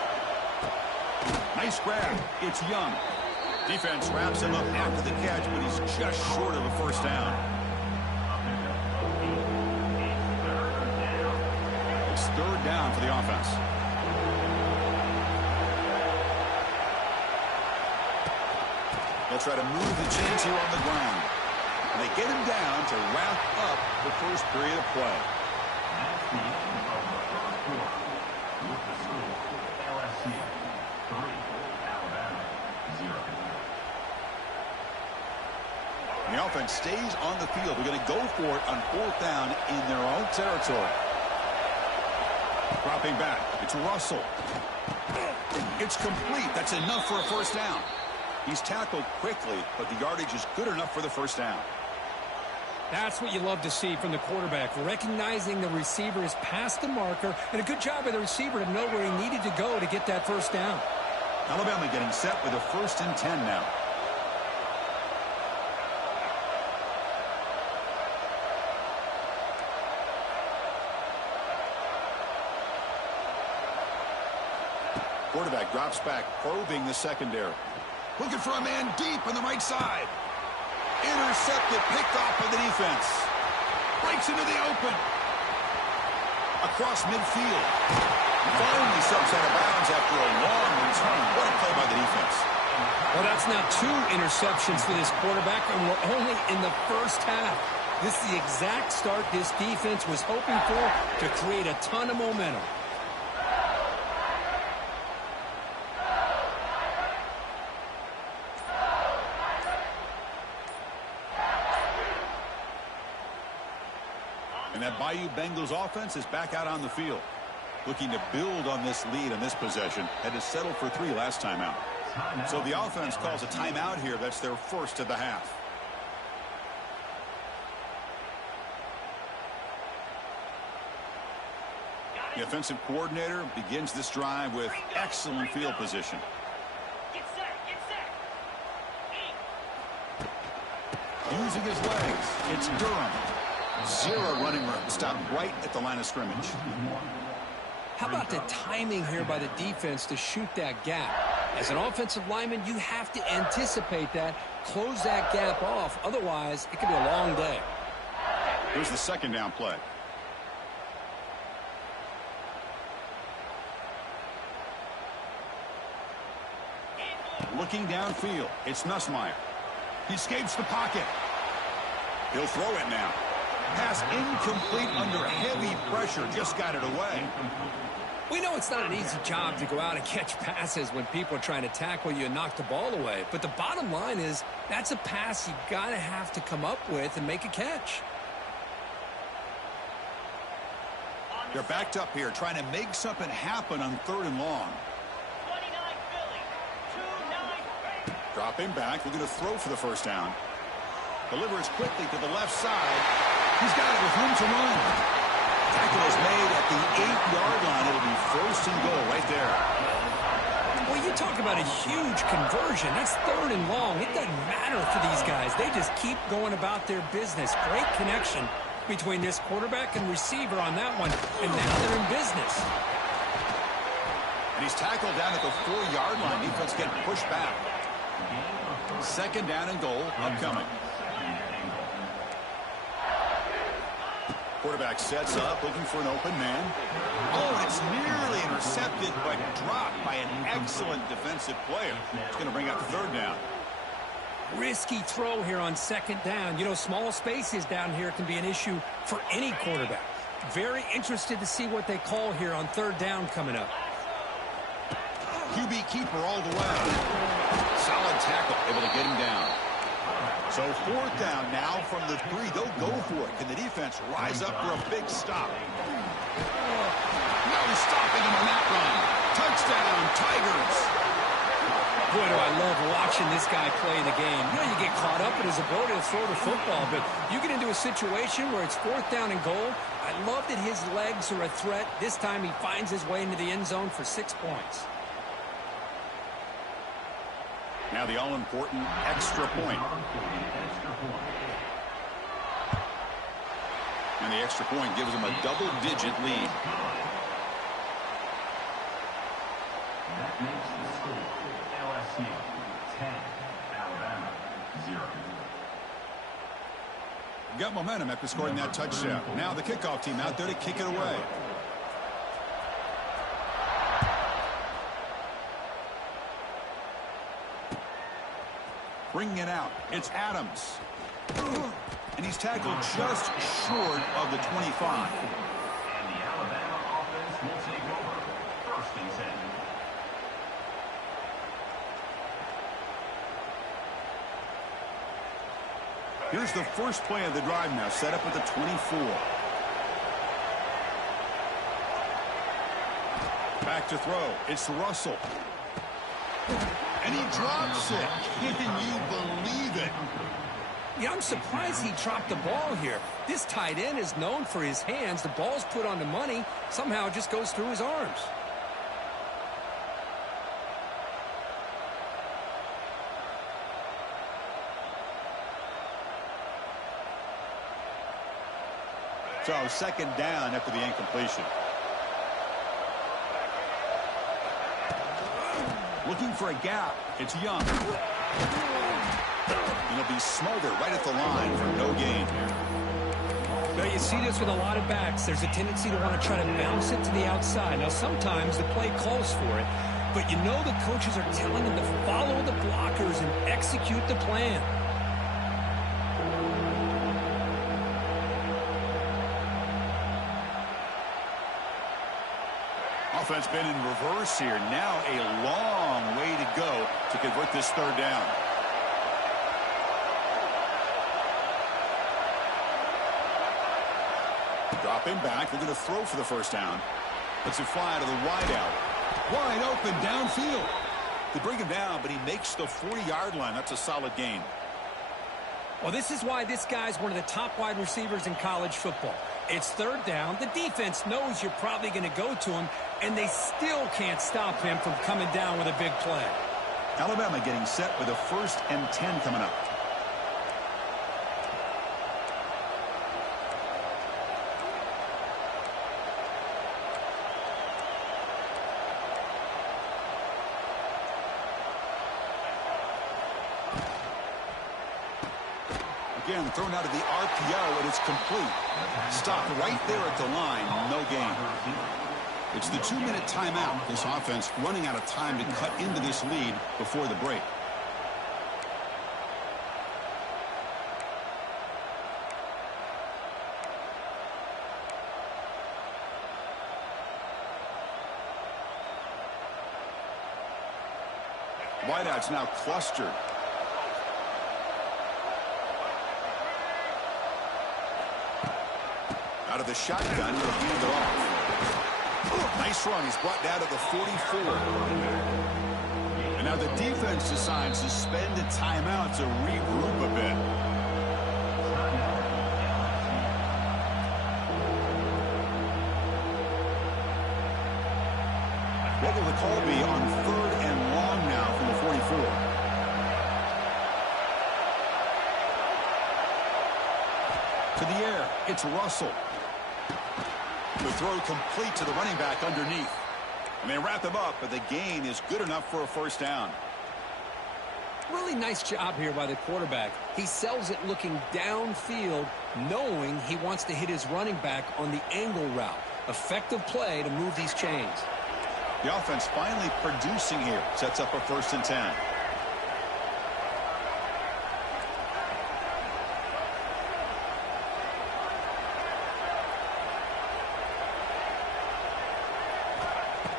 Nice grab. It's Young. Defense wraps him up after the catch, but he's just short of a 1st down. It's 3rd down for the offense. They'll try to move the chains here on the ground. And they get him down to wrap up the first period of play. And the offense stays on the field. They're going to go for it on 4th down in their own territory. Dropping back. It's Russell. It's complete. That's enough for a 1st down. He's tackled quickly, but the yardage is good enough for the 1st down. That's what you love to see from the quarterback, recognizing the receiver is past the marker, and a good job by the receiver to know where he needed to go to get that 1st down. Alabama getting set with a 1st and 10 now. Quarterback drops back, probing the secondary. Looking for a man deep on the right side. Intercepted, picked off by the defense. Breaks into the open. Across midfield. Finally steps out of bounds after a long return. What a play by the defense. Well, that's now 2 interceptions for this quarterback, and we're only in the 1st half. This is the exact start this defense was hoping for to create a ton of momentum. And that Bayou Bengals offense is back out on the field. Looking to build on this lead on this possession. Had to settle for 3 last time out. So the offense calls a timeout here. That's their 1st of the half. The offensive coordinator begins this drive with excellent field position. Get set. Using his legs, it's Durham. 0 running room. Stopped right at the line of scrimmage. How about the timing here by the defense to shoot that gap? As an offensive lineman, you have to anticipate that, close that gap off. Otherwise, it could be a long day. Here's the 2nd down play. Looking downfield, it's Nussmeier. He escapes the pocket. He'll throw it now. Pass incomplete under heavy pressure. Just got it away. We know it's not an easy job to go out and catch passes when people are trying to tackle you and knock the ball away. But the bottom line is that's a pass you got to have to come up with and make a catch. They're backed up here trying to make something happen on 3rd and long. 29 Philly. 2-9. Dropping back. We're going to throw for the first down. Delivers quickly to the left side. He's got it with room to run. Tackle is made at the 8-yard line. It'll be 1st and goal right there. Well, you talk about a huge conversion. That's 3rd and long. It doesn't matter for these guys. They just keep going about their business. Great connection between this quarterback and receiver on that one. And now they're in business. And he's tackled down at the 4-yard line. Defense getting pushed back. 2nd down and goal upcoming. Quarterback sets up, looking for an open man. Oh, it's nearly intercepted, but dropped by an excellent defensive player. It's going to bring up 3rd down. Risky throw here on 2nd down. You know, small spaces down here can be an issue for any quarterback. Very interested to see what they call here on 3rd down coming up. QB keeper all the way. Solid tackle, able to get him down. So 4th down now from the 3. They'll go for it. Can the defense rise up for a big stop? No stopping him on that run. Touchdown, Tigers. Boy, do I love watching this guy play the game. You know, you get caught up in his ability to throw the football, but you get into a situation where it's 4th down and goal. I love that his legs are a threat. This time he finds his way into the end zone for 6 points. Now the all-important extra point. And the extra point gives them a double-digit lead. That makes the score LSU 10, Alabama 0. Got momentum after scoring that touchdown. Now the kickoff team out there to kick it away. Bringing it out. It's Adams. And he's tackled just short of the 25. And the Alabama offense will take over. 1st and 10. Here's the first play of the drive now, set up at the 24. Back to throw. It's Russell. And he drops it. Can you believe it? Yeah, I'm surprised he dropped the ball here. This tight end is known for his hands. The ball's put on the money. Somehow it just goes through his arms. So 2nd down after the incompletion. Looking for a gap. It's Young. And he'll be smothered right at the line for no gain here. Now, you see this with a lot of backs. There's a tendency to want to try to bounce it to the outside. Now, sometimes the play calls for it, but you know the coaches are telling them to follow the blockers and execute the plan. Offense been in reverse here. Now a long way to go to convert this 3rd down. Dropping back. We're going to throw for the 1st down. Let's it fly to the wide out. Wide open downfield. They bring him down, but he makes the 40-yard line. That's a solid gain. Well, this is why this guy's one of the top wide receivers in college football. It's 3rd down. The defense knows you're probably going to go to him, and they still can't stop him from coming down with a big play. Alabama getting set with a 1st and 10 coming up. Again, thrown out of the RPO, and it's complete. Stop right there at the line. No gain. It's the 2-minute timeout. This offense running out of time to cut into this lead before the break. Wideouts now clustered. Out of the shotgun, he'll hand it off. Nice run. He's brought down to the 44. And now the defense decides to spend a timeout to regroup a bit. What will the call be on 3rd and long now from the 44? To the air, it's Russell. The throw complete to the running back underneath. And they wrap him up, but the gain is good enough for a first down. Really nice job here by the quarterback. He sells it looking downfield, knowing he wants to hit his running back on the angle route. Effective play to move these chains. The offense finally producing here. Sets up a 1st and 10.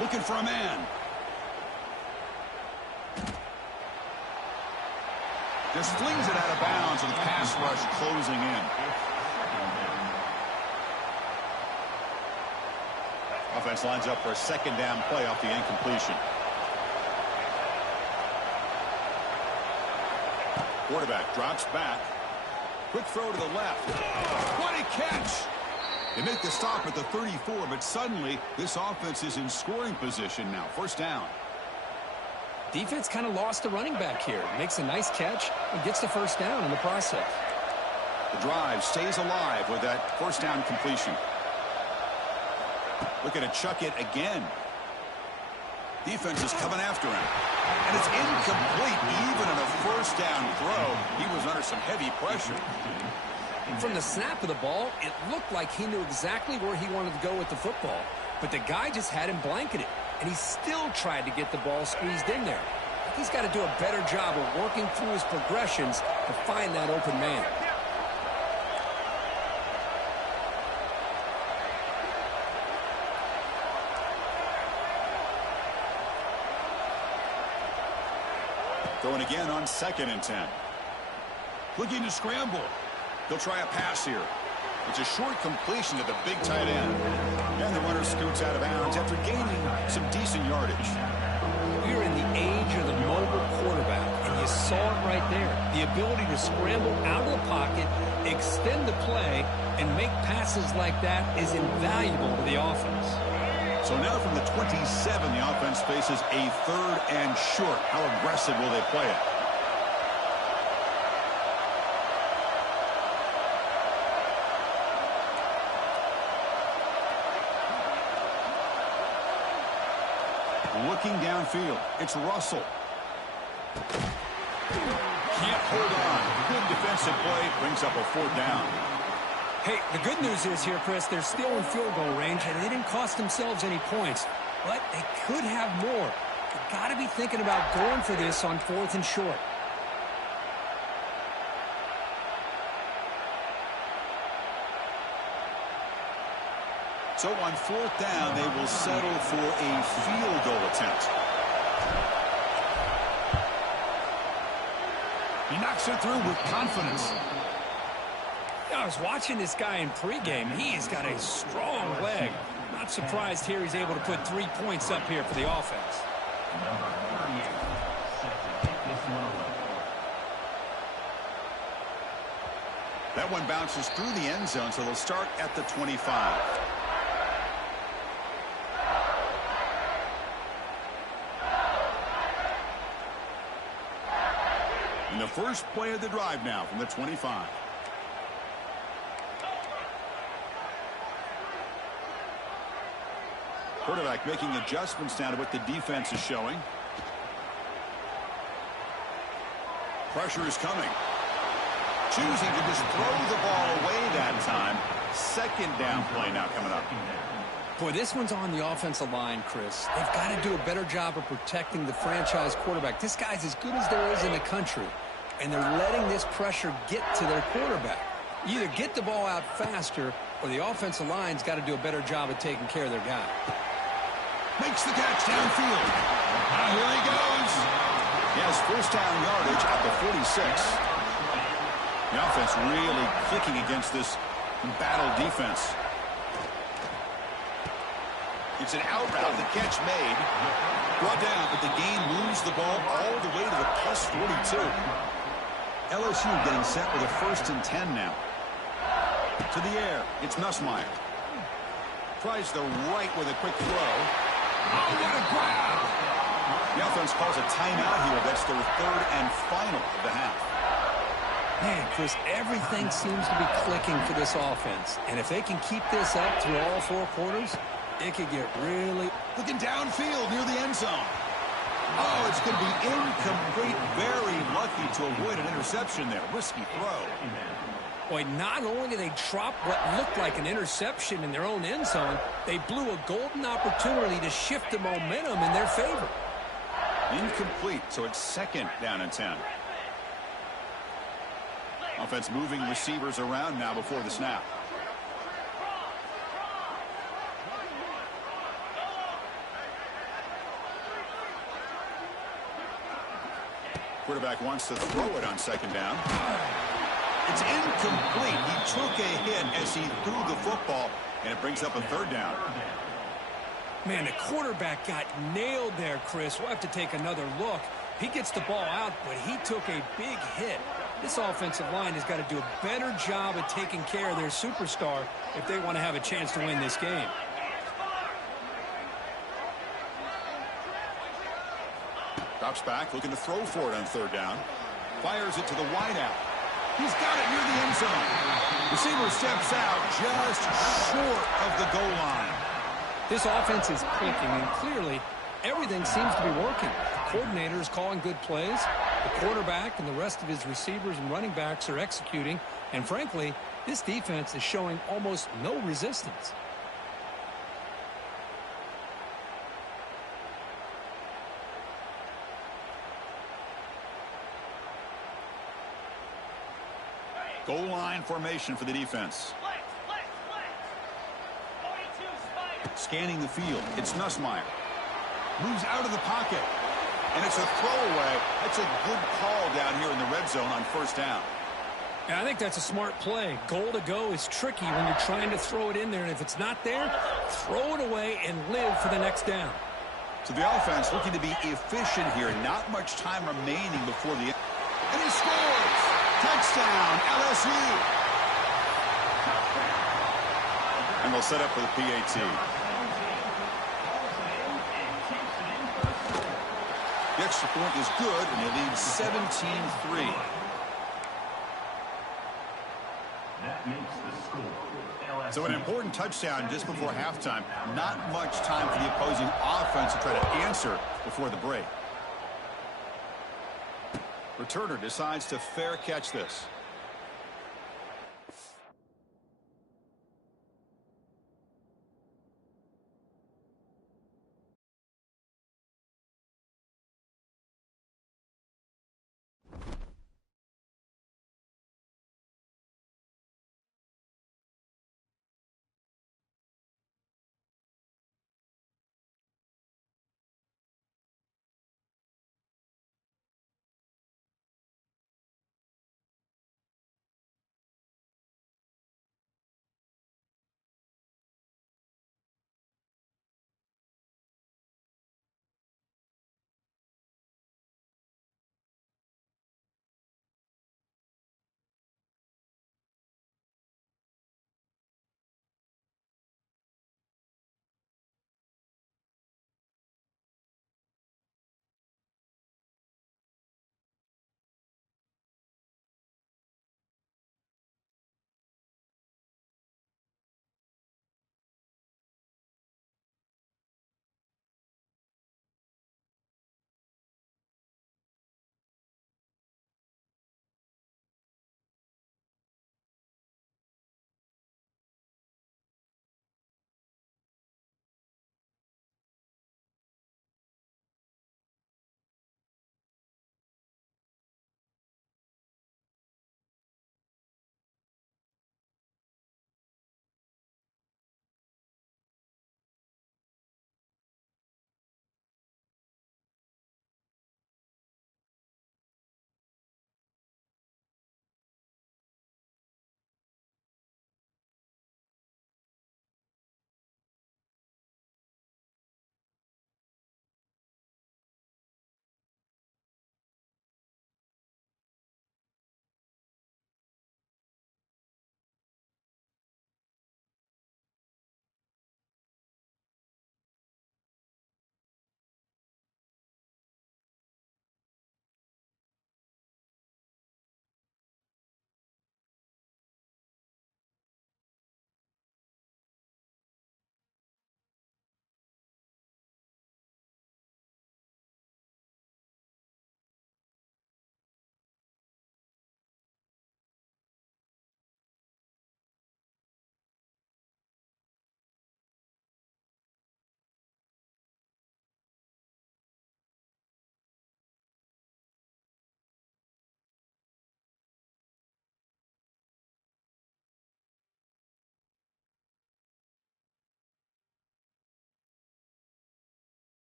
Looking for a man. Just flings it out of bounds with the pass rush closing in. Offense lines up for a 2nd down play off the incompletion. Quarterback drops back. Quick throw to the left. What a catch! They make the stop at the 34, but suddenly this offense is in scoring position now. 1st down. Defense kind of lost the running back here. Makes a nice catch and gets the 1st down in the process. The drive stays alive with that 1st down completion. Looking to chuck it again. Defense is coming after him. And it's incomplete. Even in a 1st down throw, he was under some heavy pressure. From the snap of the ball, it looked like he knew exactly where he wanted to go with the football. But the guy just had him blanketed, and he still tried to get the ball squeezed in there. He's got to do a better job of working through his progressions to find that open man. Throwing again on 2nd and 10. Looking to scramble. They'll try a pass here. It's a short completion to the big tight end. And the runner scoots out of bounds after gaining some decent yardage. We're in the age of the mobile quarterback, and you saw it right there. The ability to scramble out of the pocket, extend the play, and make passes like that is invaluable to the offense. So now from the 27, the offense faces a 3rd and short. How aggressive will they play it? Looking downfield, it's Russell. Can't hold on. Good defensive play, brings up a 4th down. Hey, the good news is here, Chris, they're still in field goal range, and they didn't cost themselves any points. But they could have more. They've got to be thinking about going for this on 4th and short. So on 4th down, they will settle for a field goal attempt. He knocks it through with confidence. I was watching this guy in pregame. He's got a strong leg. Not surprised here he's able to put 3 points up here for the offense. Number 38, set to kick this one away. That one bounces through the end zone, so they'll start at the 25. And the first play of the drive now from the 25. Quarterback making adjustments now to what the defense is showing. Pressure is coming. Choosing to just throw the ball away that time. 2nd down play now coming up. Boy, this one's on the offensive line, Chris. They've got to do a better job of protecting the franchise quarterback. This guy's as good as there is in the country, and they're letting this pressure get to their quarterback. You either get the ball out faster, or the offensive line's got to do a better job of taking care of their guy. Makes the catch downfield. Here he goes. He has first down yardage at the 46. The offense really clicking against this embattled defense. It's an out route. The catch made. Brought down, but the game moves the ball all the way to the plus 42. LSU getting set with a 1st and 10 now. To the air. It's Nussmeier. Tries the right with a quick throw. Oh, what a grab! The offense calls a timeout here. That's their 3rd and final of the half. Man, Chris, everything seems to be clicking for this offense. And if they can keep this up through all 4 quarters, it could get really... Looking downfield near the end zone. Oh, it's going to be incomplete. Very lucky to avoid an interception there. Risky throw. Boy, not only did they drop what looked like an interception in their own end zone, they blew a golden opportunity to shift the momentum in their favor. Incomplete, so it's 2nd down and 10. Offense moving receivers around now before the snap. Quarterback wants to throw it on 2nd down. It's incomplete. He took a hit as he threw the football, and it brings up a 3rd down. Man, the quarterback got nailed there, Chris. We'll have to take another look. He gets the ball out, but he took a big hit. This offensive line has got to do a better job of taking care of their superstar if they want to have a chance to win this game. Drops back, looking to throw for it on 3rd down. Fires it to the wideout. He's got it near the end zone. Receiver steps out just short of the goal line. This offense is clicking, and clearly everything seems to be working. The coordinator is calling good plays. The quarterback and the rest of his receivers and running backs are executing. And frankly, this defense is showing almost no resistance. Goal line formation for the defense. Scanning the field. It's Nussmeier. Moves out of the pocket. And it's a throwaway. That's a good call down here in the red zone on 1st down. And I think that's a smart play. Goal to go is tricky when you're trying to throw it in there. And if it's not there, throw it away and live for the next down. So the offense looking to be efficient here. Not much time remaining before the... And he scores! Touchdown, LSU! And we'll set up for the PAT. The extra point is good, and they lead 17-3. That makes the score. So an important touchdown just before halftime. Not much time for the opposing offense to try to answer before the break. Returner decides to fair catch this.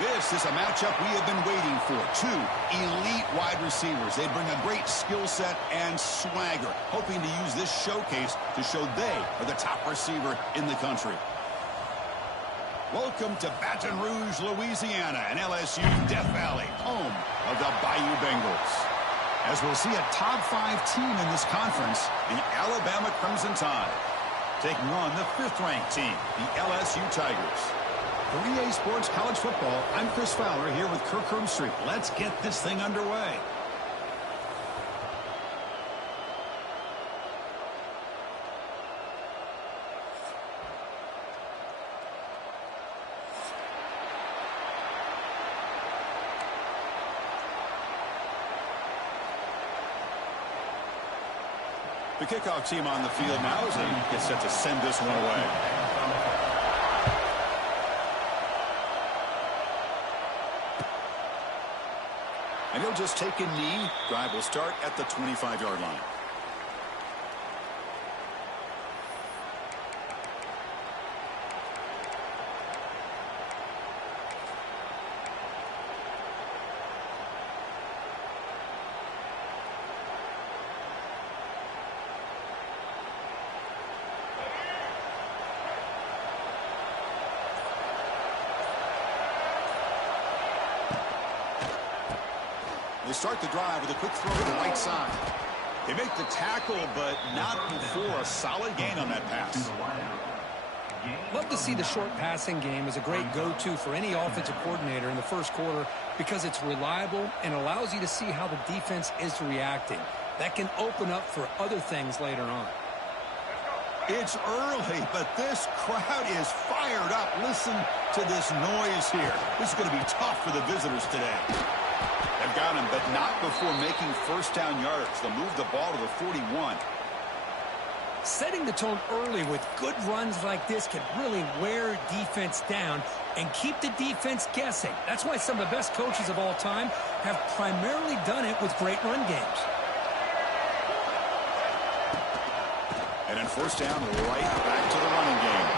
This is a matchup we have been waiting for. Two elite wide receivers. They bring a great skill set and swagger, hoping to use this showcase to show they are the top receiver in the country. Welcome to Baton Rouge, Louisiana, and LSU Death Valley, home of the Bayou Bengals. As we'll see a top 5 team in this conference, the Alabama Crimson Tide, taking on the 5th-ranked team, the LSU Tigers. For EA Sports College Football, I'm Chris Fowler here with Kirk Herbstreit. Let's get this thing underway. The kickoff team on the field now as they get set to send this one away. And he'll just take a knee. Drive will start at the 25-yard line. They start the drive with a quick throw to the right side. They make the tackle, but not before a solid gain on that pass. Love to see the short passing game as a great go-to for any offensive coordinator in the first quarter because it's reliable and allows you to see how the defense is reacting. That can open up for other things later on. It's early, but this crowd is fired up. Listen to this noise here. This is going to be tough for the visitors today. They've got him, but not before making first down yardage. They'll move the ball to the 41. Setting the tone early with good runs like this can really wear defense down and keep the defense guessing. That's why some of the best coaches of all time have primarily done it with great run games. And then first down, right back to the running game.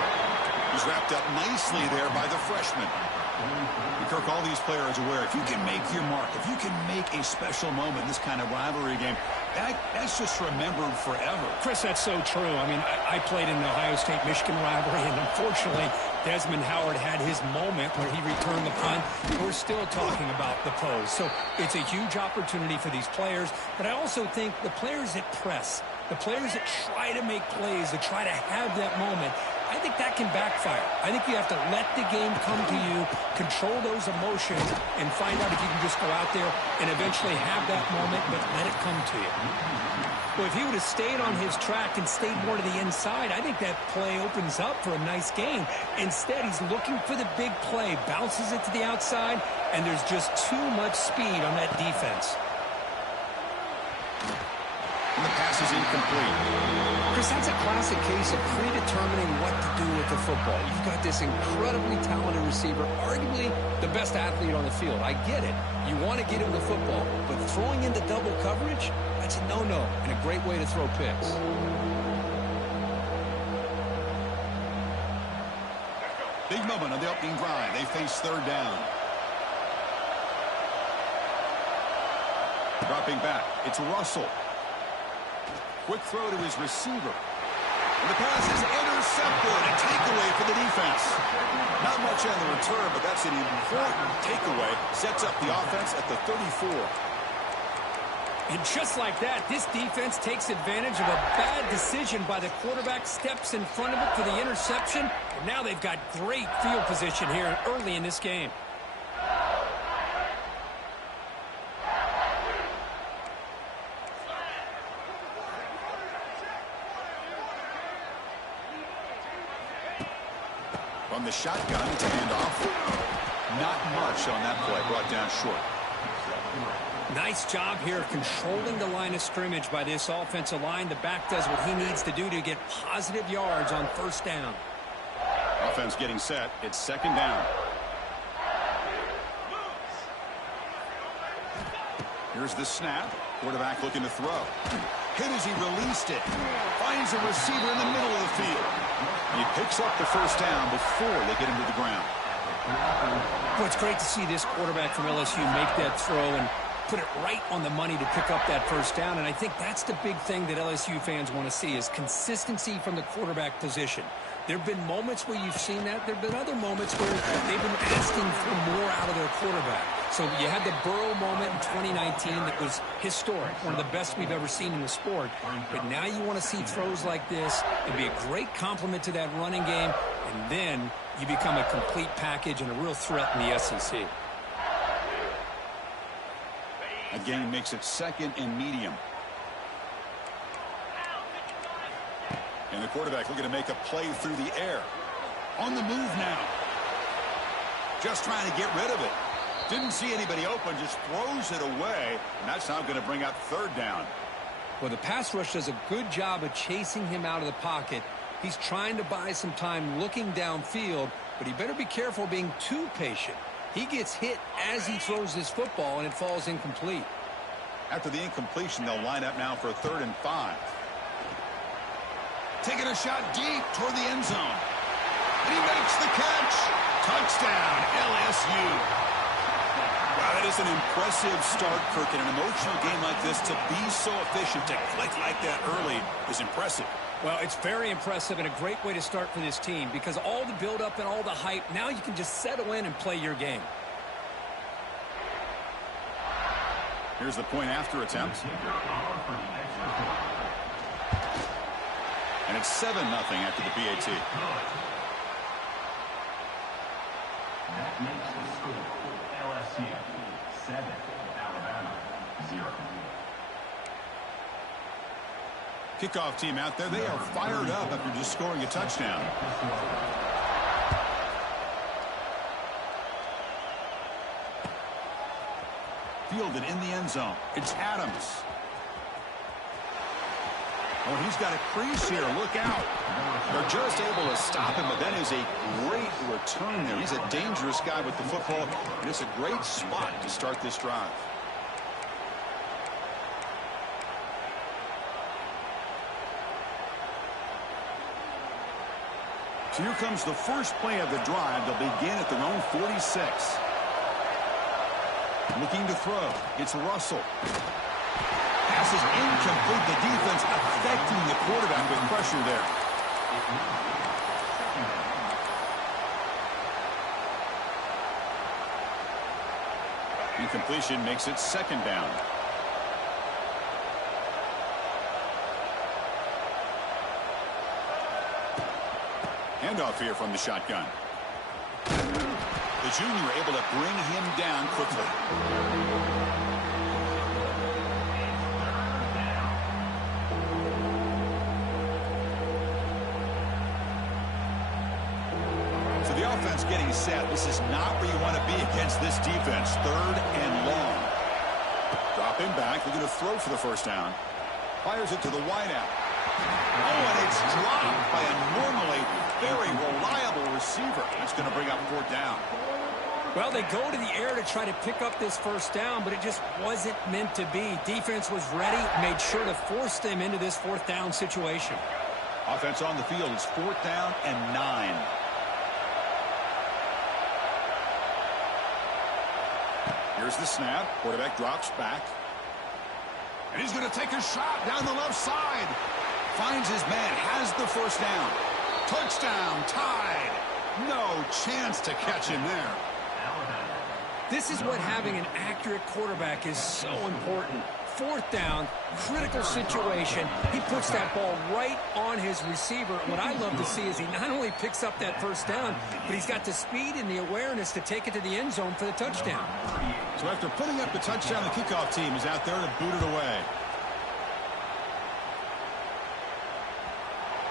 He's wrapped up nicely there by the freshman. And Kirk, all these players aware, if you can make your mark, if you can make a special moment in this kind of rivalry game, that's just remembered forever. Chris, that's so true. I mean, I played in the Ohio State-Michigan rivalry, and unfortunately, Desmond Howard had his moment where he returned the punt. We're still talking about the pose. So it's a huge opportunity for these players, but I also think the players that press, the players that try to make plays, that try to have that moment, I think that can backfire. I think you have to let the game come to you, control those emotions, and find out if you can just go out there and eventually have that moment, but let it come to you. Well, if he would have stayed on his track and stayed more to the inside, I think that play opens up for a nice gain. Instead, he's looking for the big play, bounces it to the outside, and there's just too much speed on that defense. And the pass is incomplete. Chris, that's a classic case of predetermining what to do with the football. You've got this incredibly talented receiver, arguably the best athlete on the field. I get it. You want to get him the football, but throwing into double coverage, that's a no-no and a great way to throw picks. Big moment on the opening drive. They face third down. Dropping back, it's Russell. Quick throw to his receiver. And the pass is intercepted. A takeaway for the defense. Not much on the return, but that's an important takeaway. Sets up the offense at the 34. And just like that, this defense takes advantage of a bad decision by the quarterback, steps in front of it for the interception. And now they've got great field position here early in this game. From the shotgun to hand off. Not much on that play, brought down short. Nice job here controlling the line of scrimmage by this offensive line. The back does what he needs to do to get positive yards on first down. Offense getting set. It's second down. Here's the snap. Quarterback looking to throw. Hit as he released it. Finds a receiver in the middle of the field. He picks up the first down before they get him to the ground. Well, it's great to see this quarterback from LSU make that throw and put it right on the money to pick up that first down. And I think that's the big thing that LSU fans want to see is consistency from the quarterback position. There have been moments where you've seen that. There have been other moments where they've been asking for more out of their quarterback. So you had the Burrow moment in 2019 that was historic, one of the best we've ever seen in the sport. But now you want to see throws like this. It'd be a great compliment to that running game. And then you become a complete package and a real threat in the SEC. Again, makes it second and medium. And the quarterback looking to make a play through the air. On the move now. Just trying to get rid of it. Didn't see anybody open, just throws it away. And that's now going to bring up third down. Well, the pass rush does a good job of chasing him out of the pocket. He's trying to buy some time looking downfield, but he better be careful being too patient. He gets hit as he throws this football, and it falls incomplete. After the incompletion, they'll line up now for 3rd and 5. Taking a shot deep toward the end zone. And he makes the catch. Touchdown, LSU. Wow, that is an impressive start, Kirk. In an emotional game like this, to be so efficient, to click like that early is impressive. Well, it's very impressive and a great way to start for this team because all the build-up and all the hype, now you can just settle in and play your game. Here's the point after attempt. And it's 7-0 after the PAT. That makes the score LSU 7, Alabama 0. Kickoff team out there, they are fired up after just scoring a touchdown. Fielded in the end zone. It's Adams. Oh, he's got a crease here. Look out. They're just able to stop him, but that is a great return there. He's a dangerous guy with the football, and it's a great spot to start this drive. So here comes the first play of the drive. They'll begin at their own 46. Looking to throw. It's Russell. Pass is incomplete. The defense affecting the quarterback with pressure there. Incompletion makes it 2nd down. Handoff here from the shotgun. The junior able to bring him down quickly. So the offense getting set. This is not where you want to be against this defense. 3rd and long. Dropping back, looking to throw for the first down. Fires it to the wideout. Oh, and it's dropped by a normally very reliable receiver. That's going to bring up 4th down. Well, they go to the air to try to pick up this first down, but it just wasn't meant to be. Defense was ready, made sure to force them into this 4th down situation. Offense on the field is 4th down and 9. Here's the snap. Quarterback drops back. And he's going to take a shot down the left side. Finds his man, has the first down. Touchdown, tied. No chance to catch him there. This is what having an accurate quarterback is so important. 4th down, critical situation. He puts that ball right on his receiver. What I love to see is he not only picks up that first down, but he's got the speed and the awareness to take it to the end zone for the touchdown. So after putting up the touchdown, the kickoff team is out there to boot it away.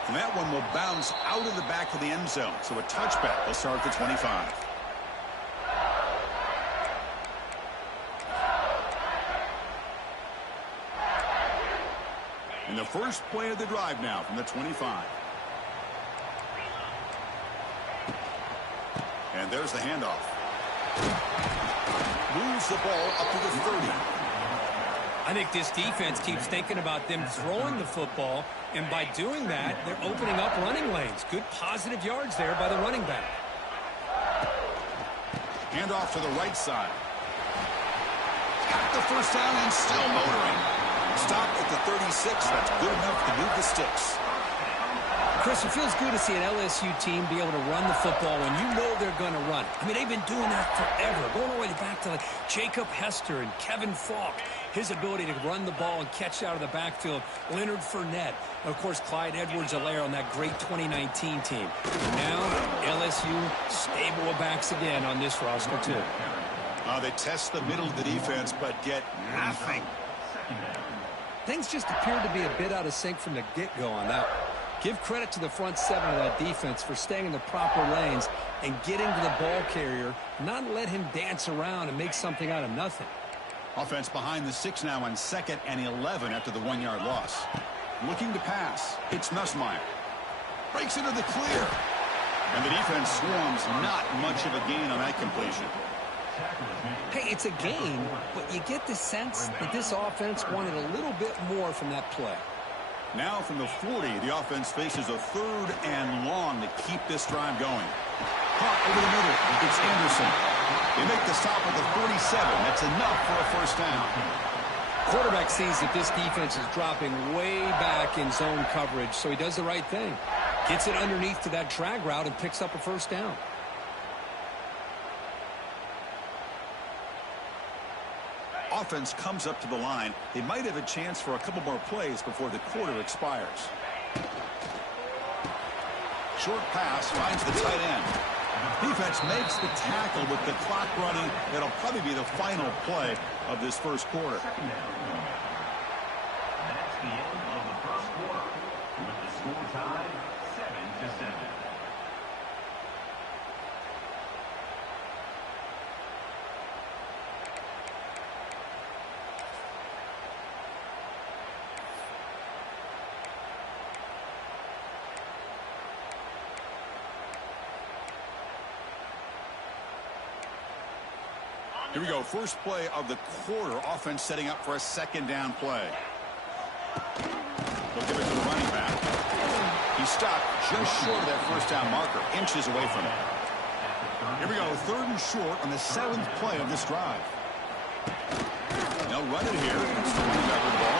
And that one will bounce out of the back of the end zone. So a touchback will start at the 25. And the first play of the drive now from the 25. And there's the handoff. Moves the ball up to the 30. I think this defense keeps thinking about them throwing the football, and by doing that, they're opening up running lanes. Good positive yards there by the running back. Hand off to the right side. Got the first down and still motoring. Stop at the 36. That's good enough to move the sticks. Chris, it feels good to see an LSU team be able to run the football when you know they're going to run. I mean, they've been doing that forever, going all the way back to like Jacob Hester and Kevin Falk. His ability to run the ball and catch out of the backfield. Leonard Fournette. And, of course, Clyde Edwards-Helaire on that great 2019 team. And now, LSU stable of backs again on this roster, too. They test the middle of the defense, but get nothing. Things just appeared to be a bit out of sync from the get-go on that one. Give credit to the front seven of that defense for staying in the proper lanes and getting to the ball carrier, not let him dance around and make something out of nothing. Offense behind the 6 now on 2nd and 11 after the 1-yard loss. Looking to pass. It's Nussmeier. Breaks into the clear. And the defense swarms. Not much of a gain on that completion. Hey, it's a gain, but you get the sense that this offense wanted a little bit more from that play. Now from the 40, the offense faces a 3rd and long to keep this drive going. Caught over the middle. It's Anderson. They make the stop at the 47. That's enough for a first down. Quarterback sees that this defense is dropping way back in zone coverage, so he does the right thing. Gets it underneath to that drag route and picks up a first down. Offense comes up to the line. They might have a chance for a couple more plays before the quarter expires. Short pass finds the tight end. Defense makes the tackle with the clock running. That'll probably be the final play of this first quarter. That's the end of the first quarter with the score tied 7-7. Here we go. First play of the quarter. Offense setting up for a 2nd down play. They'll give it to the running back. He stopped just short of that first down marker. Inches away from it. Here we go. 3rd and short on the 7th play of this drive. They'll run it here. It's the running back with the ball.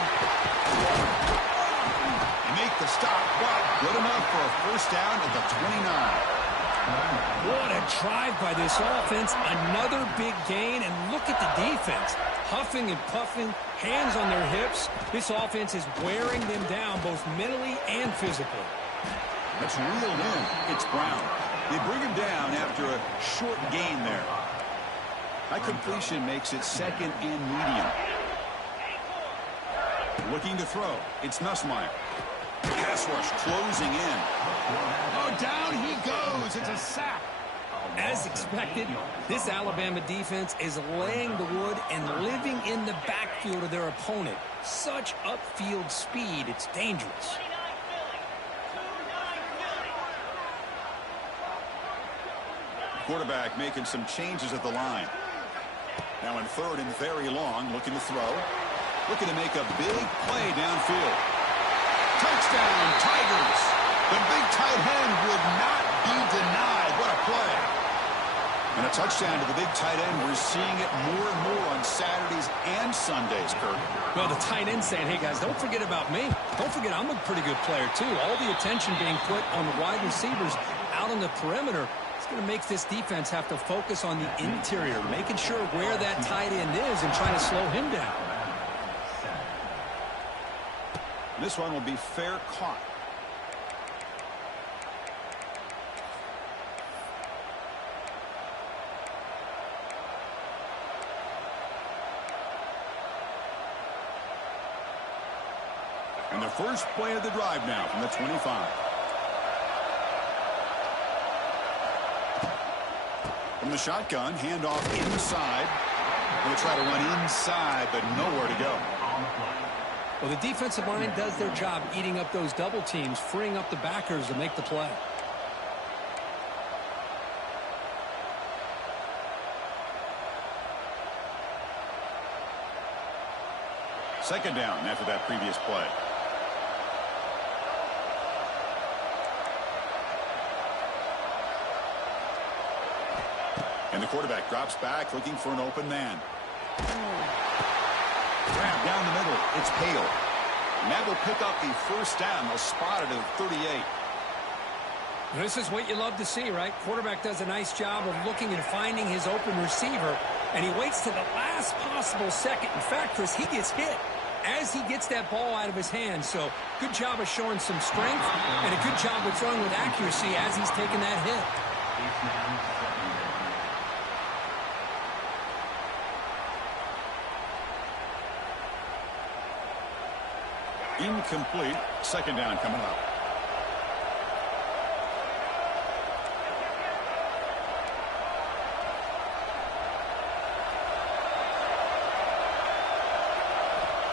They make the stop, but good enough for a first down at the 29. What a drive by this offense. Another big gain, and look at the defense. Huffing and puffing, hands on their hips. This offense is wearing them down both mentally and physically. That's reeled in. It's Brown. They bring him down after a short gain there. That completion makes it 2nd and medium. Looking to throw. It's Nussmeier. Pass rush closing in. Oh, down he goes. It's a sack. As expected, this Alabama defense is laying the wood and living in the backfield of their opponent. Such upfield speed, it's dangerous. Quarterback making some changes at the line. Now in 3rd and very long, looking to throw. Looking to make a big play downfield. Touchdown, Tigers. The big tight end would not be denied. What a play. And a touchdown to the big tight end. We're seeing it more and more on Saturdays and Sundays, Kirk. Well, the tight end saying, hey, guys, don't forget about me. Don't forget I'm a pretty good player, too. All the attention being put on the wide receivers out on the perimeter. It's going to make this defense have to focus on the interior, making sure where that tight end is and trying to slow him down. This one will be fair caught. And the first play of the drive now from the 25. From the shotgun, handoff inside. Going to try to run inside, but nowhere to go. Well, the defensive line does their job eating up those double teams, freeing up the backers to make the play. Second down after that previous play. And the quarterback drops back looking for an open man. Grab down the middle. It's Hale. And that will pick up the first down. They'll spot it at 38. This is what you love to see, right? Quarterback does a nice job of looking and finding his open receiver, and he waits to the last possible second. In fact, Chris, he gets hit as he gets that ball out of his hands. So good job of showing some strength and a good job of throwing with accuracy as he's taking that hit. Incomplete. Second down coming up.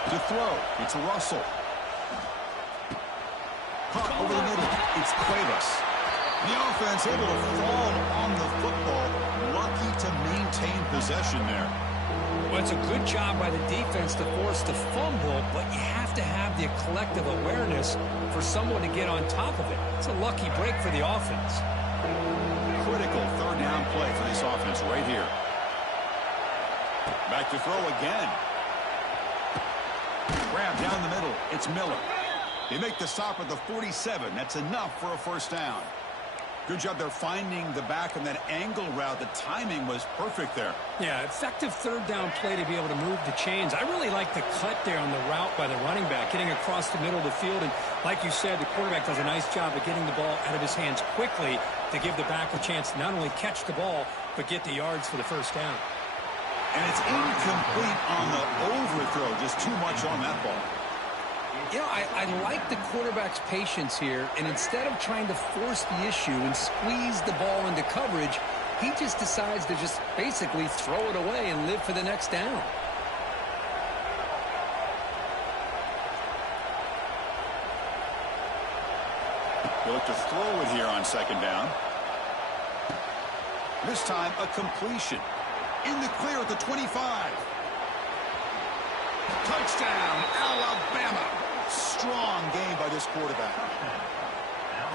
To throw, it's Russell. Caught over the middle, it's Cuevas. The offense able to fall on the football, lucky to maintain possession there. Well, it's a good job by the defense to force the fumble, but you have to have the collective awareness for someone to get on top of it. It's a lucky break for the offense. Critical third down play for this offense right here. Back to throw again. Grab down the middle. It's Miller. They make the stop at the 47. That's enough for a first down. Good job there finding the back on that angle route. The timing was perfect there. Yeah, effective third down play to be able to move the chains. I really like the cut there on the route by the running back, getting across the middle of the field. And like you said, the quarterback does a nice job of getting the ball out of his hands quickly to give the back a chance to not only catch the ball, but get the yards for the first down. And it's incomplete on the overthrow. Just too much on that ball. You know, I like the quarterback's patience here, and instead of trying to force the issue and squeeze the ball into coverage, he just decides to just basically throw it away and live for the next down. He'll look to throw it here on second down. This time, a completion. In the clear at the 25. Touchdown, Alabama. Strong game by this quarterback.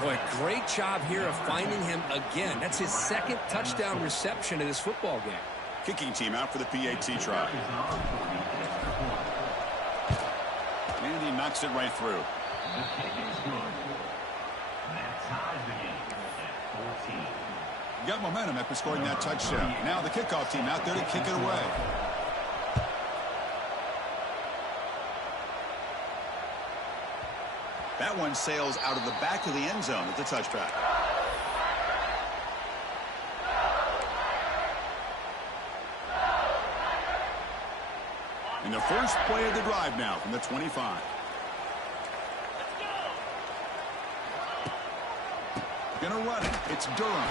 Boy, great job here of finding him again. That's his second touchdown reception in this football game. Kicking team out for the PAT try. And he knocks it right through. The kick is good. That ties the game at 14. Got momentum after scoring that touchdown. Now the kickoff team out there to kick it away. That one sails out of the back of the end zone at the touchback. And the first play of the drive now from the 25. Gonna run it. It's Durham.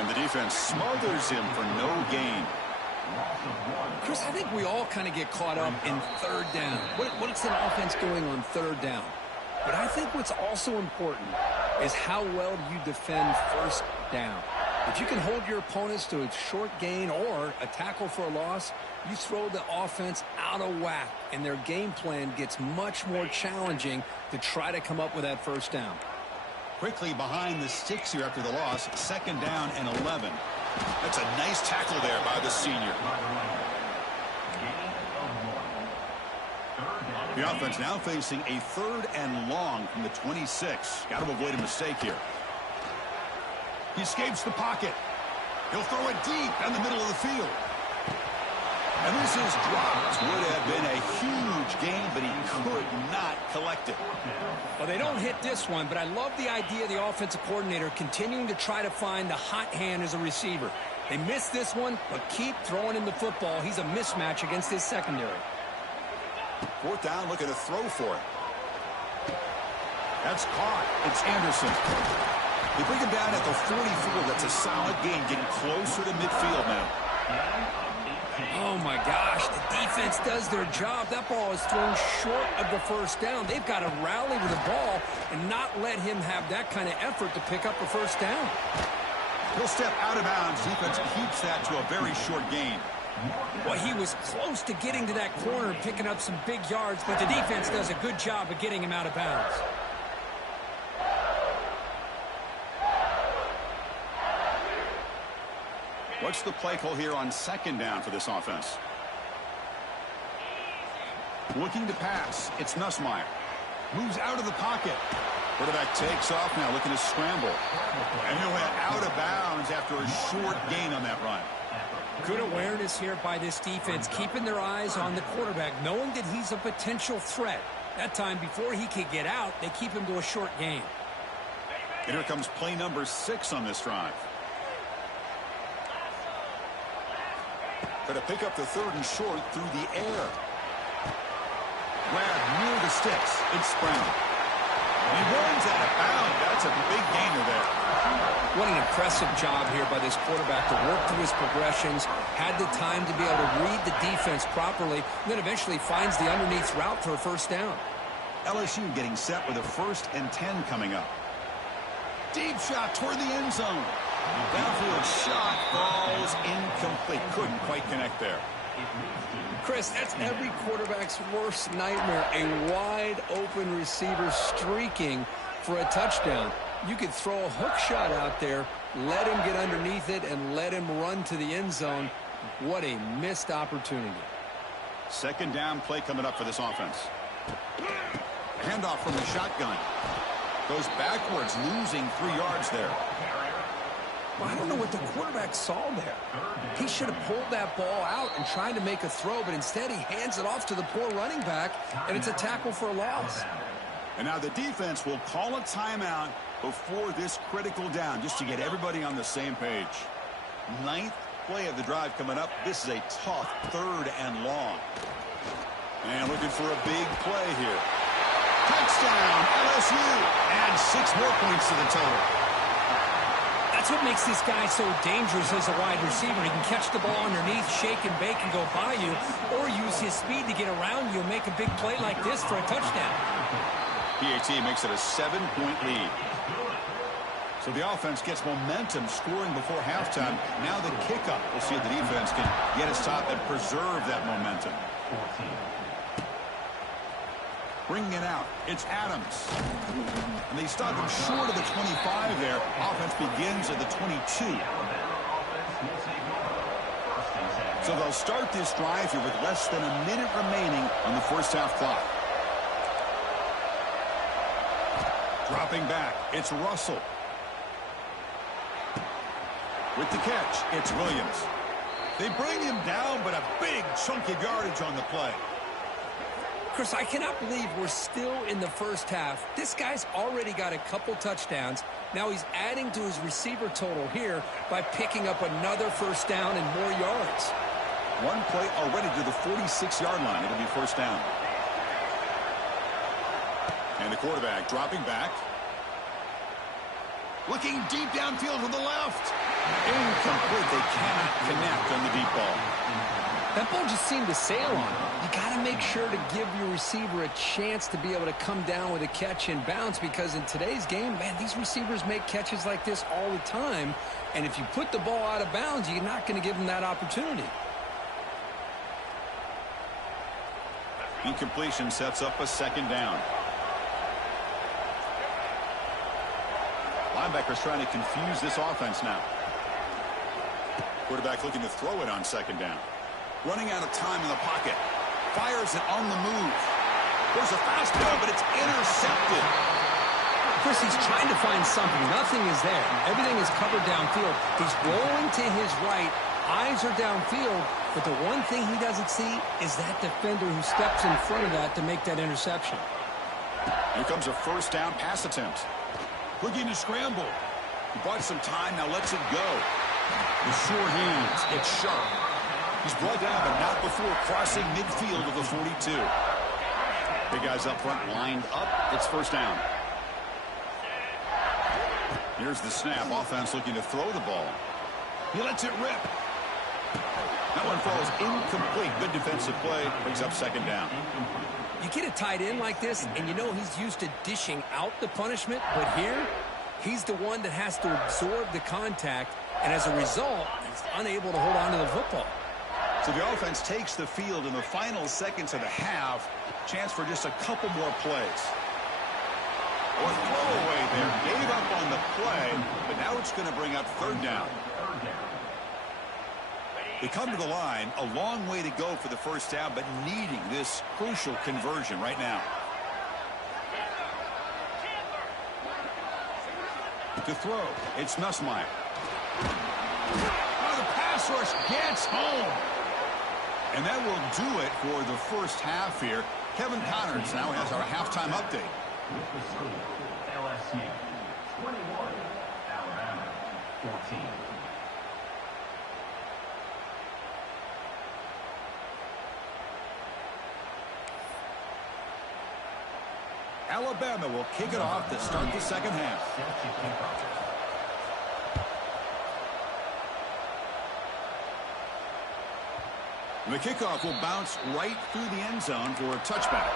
And the defense smothers him for no gain. Chris, I think we all kind of get caught up in third down. What's an offense doing on third down? But I think what's also important is how well you defend first down. If you can hold your opponents to a short gain or a tackle for a loss, you throw the offense out of whack, and their game plan gets much more challenging to try to come up with that first down. Quickly behind the sticks here after the loss. Second down and 11. That's a nice tackle there by the senior. The offense now facing a third and long from the 26. Got to avoid a mistake here. He escapes the pocket. He'll throw it deep down the middle of the field. And this is dropped. Would have been a huge gain, but he could not collect it. Well, they don't hit this one, but I love the idea of the offensive coordinator continuing to try to find the hot hand as a receiver. They missed this one, but keep throwing him the football. He's a mismatch against his secondary. Fourth down, looking to throw for it. That's caught. It's Anderson. They bring him down at the 44. That's a solid gain, getting closer to midfield now. Oh, my gosh. The defense does their job. That ball is thrown short of the first down. They've got to rally with the ball and not let him have that kind of effort to pick up a first down. He'll step out of bounds. Defense keeps that to a very short gain. Well, he was close to getting to that corner and picking up some big yards, but the defense does a good job of getting him out of bounds. What's the play call here on second down for this offense? Looking to pass. It's Nussmeier. Moves out of the pocket. Quarterback takes off now, looking to scramble. And he'll head out of bounds after a short gain on that run. Good awareness here by this defense, keeping their eyes on the quarterback, knowing that he's a potential threat. That time, before he could get out, they keep him to a short gain. And here comes play number 6 on this drive. Going to pick up the third and short through the air. Grabbed near the sticks. It's Brown. And he runs out of bounds. That's a big gainer there. What an impressive job here by this quarterback to work through his progressions, had the time to be able to read the defense properly, and then eventually finds the underneath route for a first down. LSU getting set with a 1st and 10 coming up. Deep shot toward the end zone. Downfield shot falls incomplete. Couldn't quite connect there. Chris, that's every quarterback's worst nightmare, a wide-open receiver streaking for a touchdown. You could throw a hook shot out there, let him get underneath it, and let him run to the end zone. What a missed opportunity. Second down play coming up for this offense. Handoff from the shotgun. Goes backwards, losing 3 yards there. Well, I don't know what the quarterback saw there. He should have pulled that ball out and tried to make a throw, but instead he hands it off to the poor running back, and it's a tackle for a loss. And now the defense will call a timeout before this critical down, just to get everybody on the same page. 9th play of the drive coming up. This is a tough 3rd and long. And looking for a big play here. Touchdown, LSU. And 6 more points to the total. That's what makes this guy so dangerous as a wide receiver. He can catch the ball underneath, shake and bake, and go by you, or use his speed to get around you and make a big play like this for a touchdown. PAT makes it a 7-point lead. So the offense gets momentum, scoring before halftime. Now the kickoff. We'll see if the defense can get a stop and preserve that momentum. Bringing it out. It's Adams. And they stop him short of the 25 there. Offense begins at the 22. So they'll start this drive here with less than a minute remaining on the first half clock. Dropping back. It's Russell. With the catch, it's Williams. They bring him down, but a big chunk of yardage on the play. Chris, I cannot believe we're still in the first half. This guy's already got a couple touchdowns. Now he's adding to his receiver total here by picking up another first down and more yards. One play already to the 46-yard line. It'll be first down. And the quarterback dropping back. Looking deep downfield to the left. Incomplete. They cannot connect on the deep ball. That ball just seemed to sail on him. You got to make sure to give your receiver a chance to be able to come down with a catch and bounce, because in today's game, man, these receivers make catches like this all the time. And if you put the ball out of bounds, you're not going to give them that opportunity. Incompletion sets up a second down. Linebackers trying to confuse this offense now. Quarterback looking to throw it on second down. Running out of time in the pocket. Fires it on the move. There's a fastball, but it's intercepted. Chris, he's trying to find something. Nothing is there. Everything is covered downfield. He's rolling to his right. Eyes are downfield. But the one thing he doesn't see is that defender who steps in front of that to make that interception. Here comes a first down pass attempt. Looking to scramble. He bought some time, now lets it go. With sure hands, it's sharp. He's brought down, but not before crossing midfield of the 42. Big guys up front lined up. It's first down. Here's the snap. Offense looking to throw the ball. He lets it rip. That one falls incomplete. Good defensive play. Brings up second down. You get a tight end like this, and you know he's used to dishing out the punishment, but here, he's the one that has to absorb the contact, and as a result, he's unable to hold on to the football. So the offense takes the field in the final seconds of the half. Chance for just a couple more plays. Or throwaway there. Gave up on the play, but now it's going to bring up third down. They come to the line, a long way to go for the first down, but needing this crucial conversion right now. To throw, it's Nussmeier. Oh, the pass rush gets home. And that will do it for the first half here. Kevin Connors now has our halftime update. With the score, LSU 21, Alabama 14. Alabama will kick it off to start the second half. The kickoff will bounce right through the end zone for a touchback.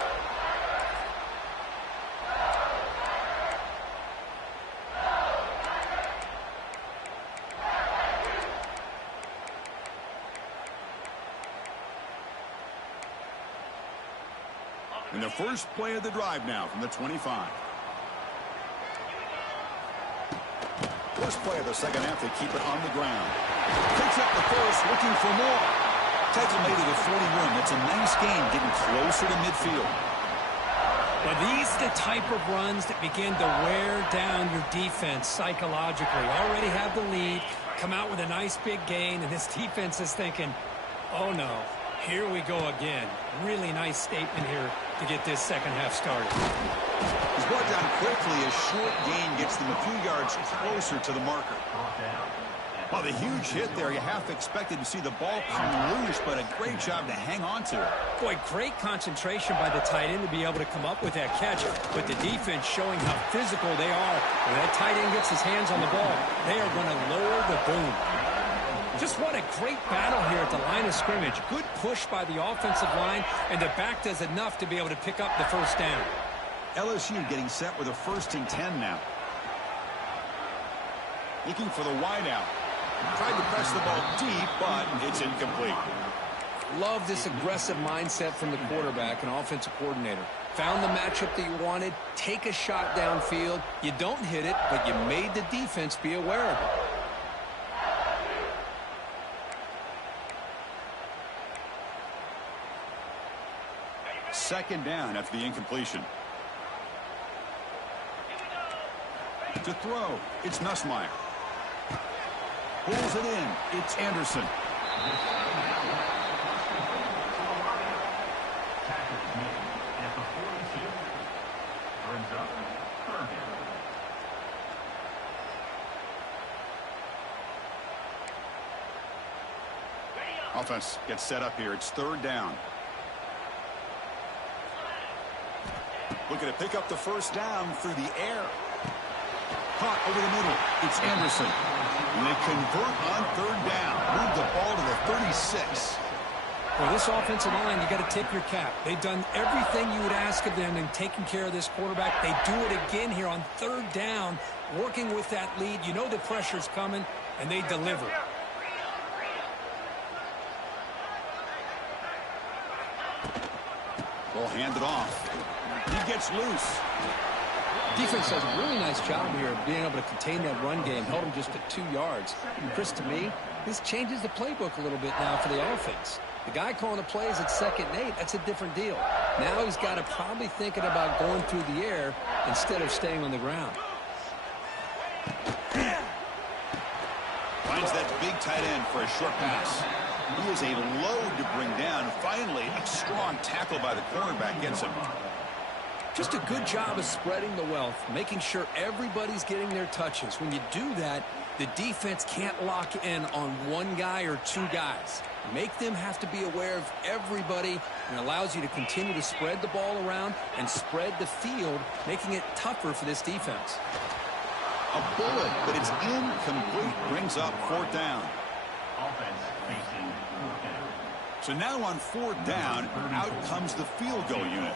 And the first play of the drive now from the 25. First play of the second half, they keep it on the ground. Picks up the first, looking for more. Tackle made it at 41. That's a nice game, getting closer to midfield. Well, these are the type of runs that begin to wear down your defense psychologically. Already have the lead, come out with a nice big gain, and this defense is thinking, oh no, here we go again. Really nice statement here to get this second half started. He's brought down quickly. A short gain gets them a few yards closer to the marker. Well, the huge hit there, you half expected to see the ball come loose, but a great job to hang on to it. Boy, great concentration by the tight end to be able to come up with that catch, but the defense showing how physical they are. When that tight end gets his hands on the ball, they are going to lower the boom. Just what a great battle here at the line of scrimmage. Good push by the offensive line, and the back does enough to be able to pick up the first down. LSU getting set with a 1st and 10 now. Looking for the wideout. Tried to press the ball deep, but it's incomplete. Love this aggressive mindset from the quarterback and offensive coordinator. Found the matchup that you wanted, take a shot downfield. You don't hit it, but you made the defense be aware of it. Second down after the incompletion. To throw, it's Nussmeier. Pulls it in, it's Anderson. Offense gets set up here. It's 3rd down. Looking to pick up the first down through the air. Caught over the middle. It's Anderson. And they convert on 3rd down. Move the ball to the 36. Well, this offensive line, you got to tip your cap. They've done everything you would ask of them in taking care of this quarterback. They do it again here on 3rd down, working with that lead. You know the pressure's coming, and they deliver. Ball handed off. He gets loose. Defense does a really nice job here of being able to contain that run game, held him just at 2 yards. And Chris, to me, this changes the playbook a little bit now for the offense. The guy calling the plays at 2nd and 8, that's a different deal. Now he's got to probably thinking about going through the air instead of staying on the ground. Finds that big tight end for a short pass. He is a load to bring down. Finally, a strong tackle by the cornerback gets him. Just a good job of spreading the wealth, making sure everybody's getting their touches. When you do that, the defense can't lock in on one guy or 2 guys. Make them have to be aware of everybody, and allows you to continue to spread the ball around and spread the field, making it tougher for this defense. A bullet, but it's incomplete. Brings up 4th down. Offense facing 4th down. So now on 4th down, out comes the field goal unit.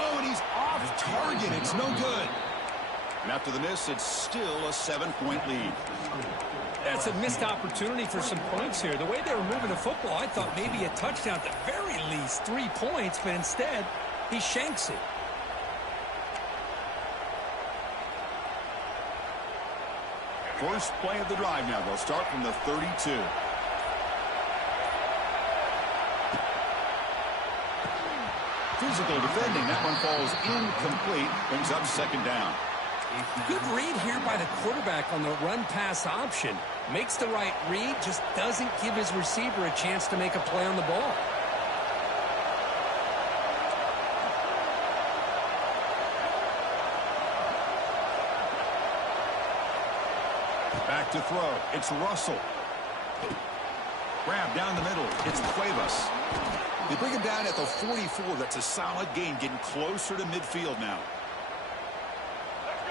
Oh, and he's off target. It's no good. And after the miss, it's still a 7-point lead. That's a missed opportunity for some points here. The way they were moving the football, I thought maybe a touchdown, at the very least 3 points, but instead, he shanks it. First play of the drive now. They'll start from the 32. Physical defending. That one falls incomplete. Brings up second down. Good read here by the quarterback on the run-pass option. Makes the right read, just doesn't give his receiver a chance to make a play on the ball. Back to throw. It's Russell. Grab down the middle. It's Cuevas. They bring him down at the 44. That's a solid gain, getting closer to midfield now.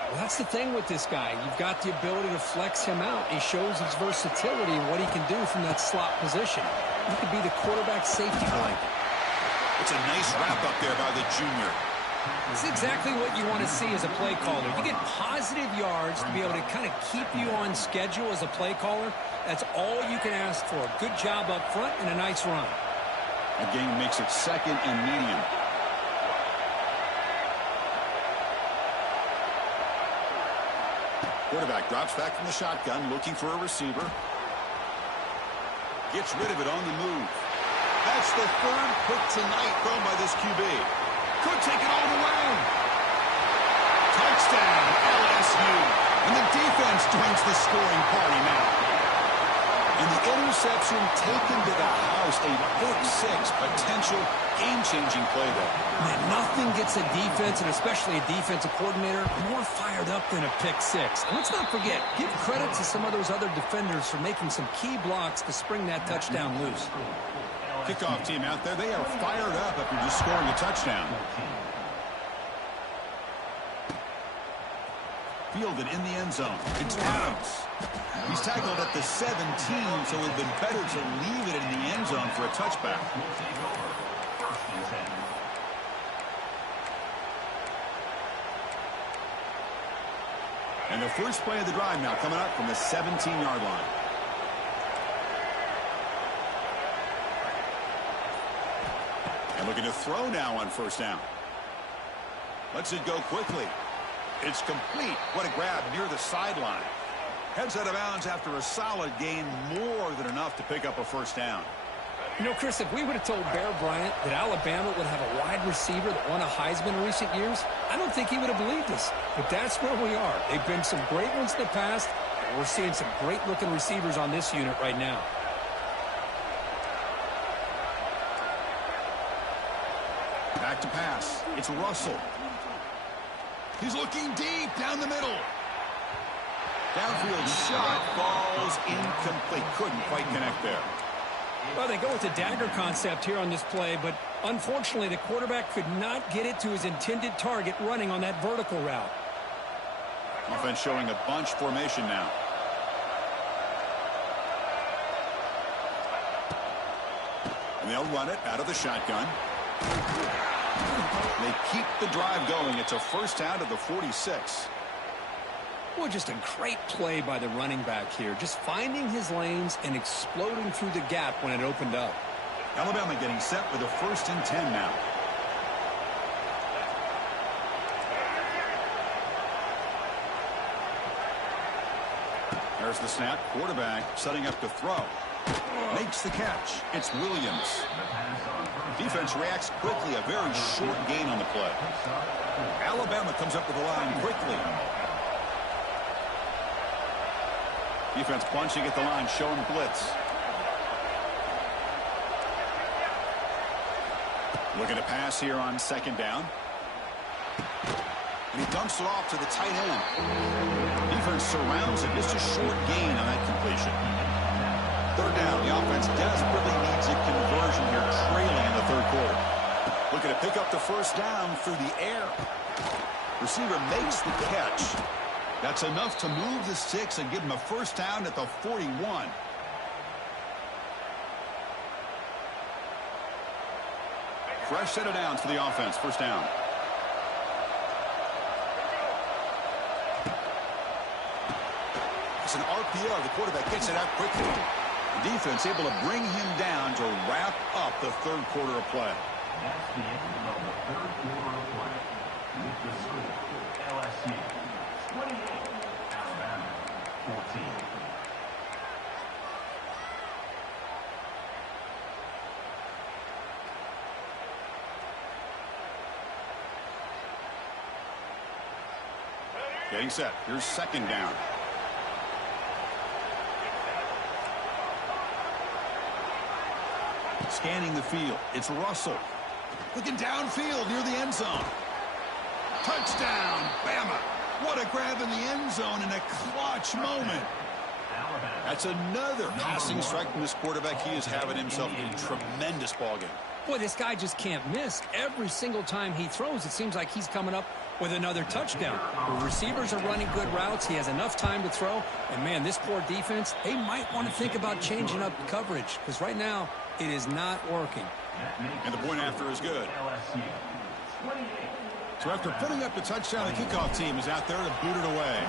Well, that's the thing with this guy. You've got the ability to flex him out. He shows his versatility and what he can do from that slot position. He could be the quarterback safety blanket. It's a nice wrap-up there by the junior. It's exactly what you want to see as a play caller. You get positive yards to be able to kind of keep you on schedule as a play caller. That's all you can ask for. A good job up front and a nice run. That gain makes it second and medium. Quarterback drops back from the shotgun, looking for a receiver. Gets rid of it on the move. That's the third pick tonight thrown by this QB. Could take it all the way. Touchdown, LSU. And the defense joins the scoring party now. And the interception taken to the house. A pick six, potential game-changing play there. Man, nothing gets a defense, and especially a defensive coordinator, more fired up than a pick six. And let's not forget, give credit to some of those other defenders for making some key blocks to spring that touchdown loose. Kickoff team out there, they are fired up after just scoring a touchdown. Fielded in the end zone. It's Adams. He's tackled at the 17, so it would have been better to leave it in the end zone for a touchback. And the first play of the drive now coming up from the 17-yard line. And looking to throw now on first down. Lets it go quickly. It's complete. What a grab near the sideline. Heads out of bounds after a solid gain, more than enough to pick up a first down. You know, Chris, if we would have told Bear Bryant that Alabama would have a wide receiver that won a Heisman in recent years, I don't think he would have believed us. But that's where we are. They've been some great ones in the past, and we're seeing some great-looking receivers on this unit right now. Back to pass. It's Russell. He's looking deep down the middle. Downfield shot falls incomplete. Couldn't quite connect there. Well, they go with the dagger concept here on this play, but unfortunately the quarterback could not get it to his intended target running on that vertical route. Offense showing a bunch formation now. And they'll run it out of the shotgun. They keep the drive going. It's a first down to the 46. Well, just a great play by the running back here. Just finding his lanes and exploding through the gap when it opened up. Alabama getting set for the 1st and 10 now. There's the snap. Quarterback setting up to throw. Makes the catch. It's Williams. Defense reacts quickly. A very short gain on the play. Alabama comes up to the line quickly. Defense punching at the line, showing blitz. Looking to pass here on second down. And he dumps it off to the tight end. Defense surrounds it. Just a short gain on that completion. Third down. The offense desperately needs a conversion here, trailing in the third quarter. Looking to pick up the first down through the air. Receiver makes the catch. That's enough to move the sticks and give him a first down at the 41. Fresh set of downs for the offense. First down. It's an RPO. The quarterback gets it out quickly. The defense able to bring him down to wrap up the third quarter of play. That's the end of the third quarter of play. With the score, LSU 28, Alabama 14. Getting set. Here's second down. Scanning the field. It's Russell. Looking downfield near the end zone. Touchdown, Bama. What a grab in the end zone in a clutch moment. That's another passing strike from this quarterback. He is having himself a tremendous ball game. Boy, this guy just can't miss. Every single time he throws, it seems like he's coming up with another touchdown. The receivers are running good routes. He has enough time to throw. And, man, this poor defense, they might want to think about changing up coverage because right now it is not working. And the point after is good. So after putting up the touchdown, the kickoff team is out there to boot it away.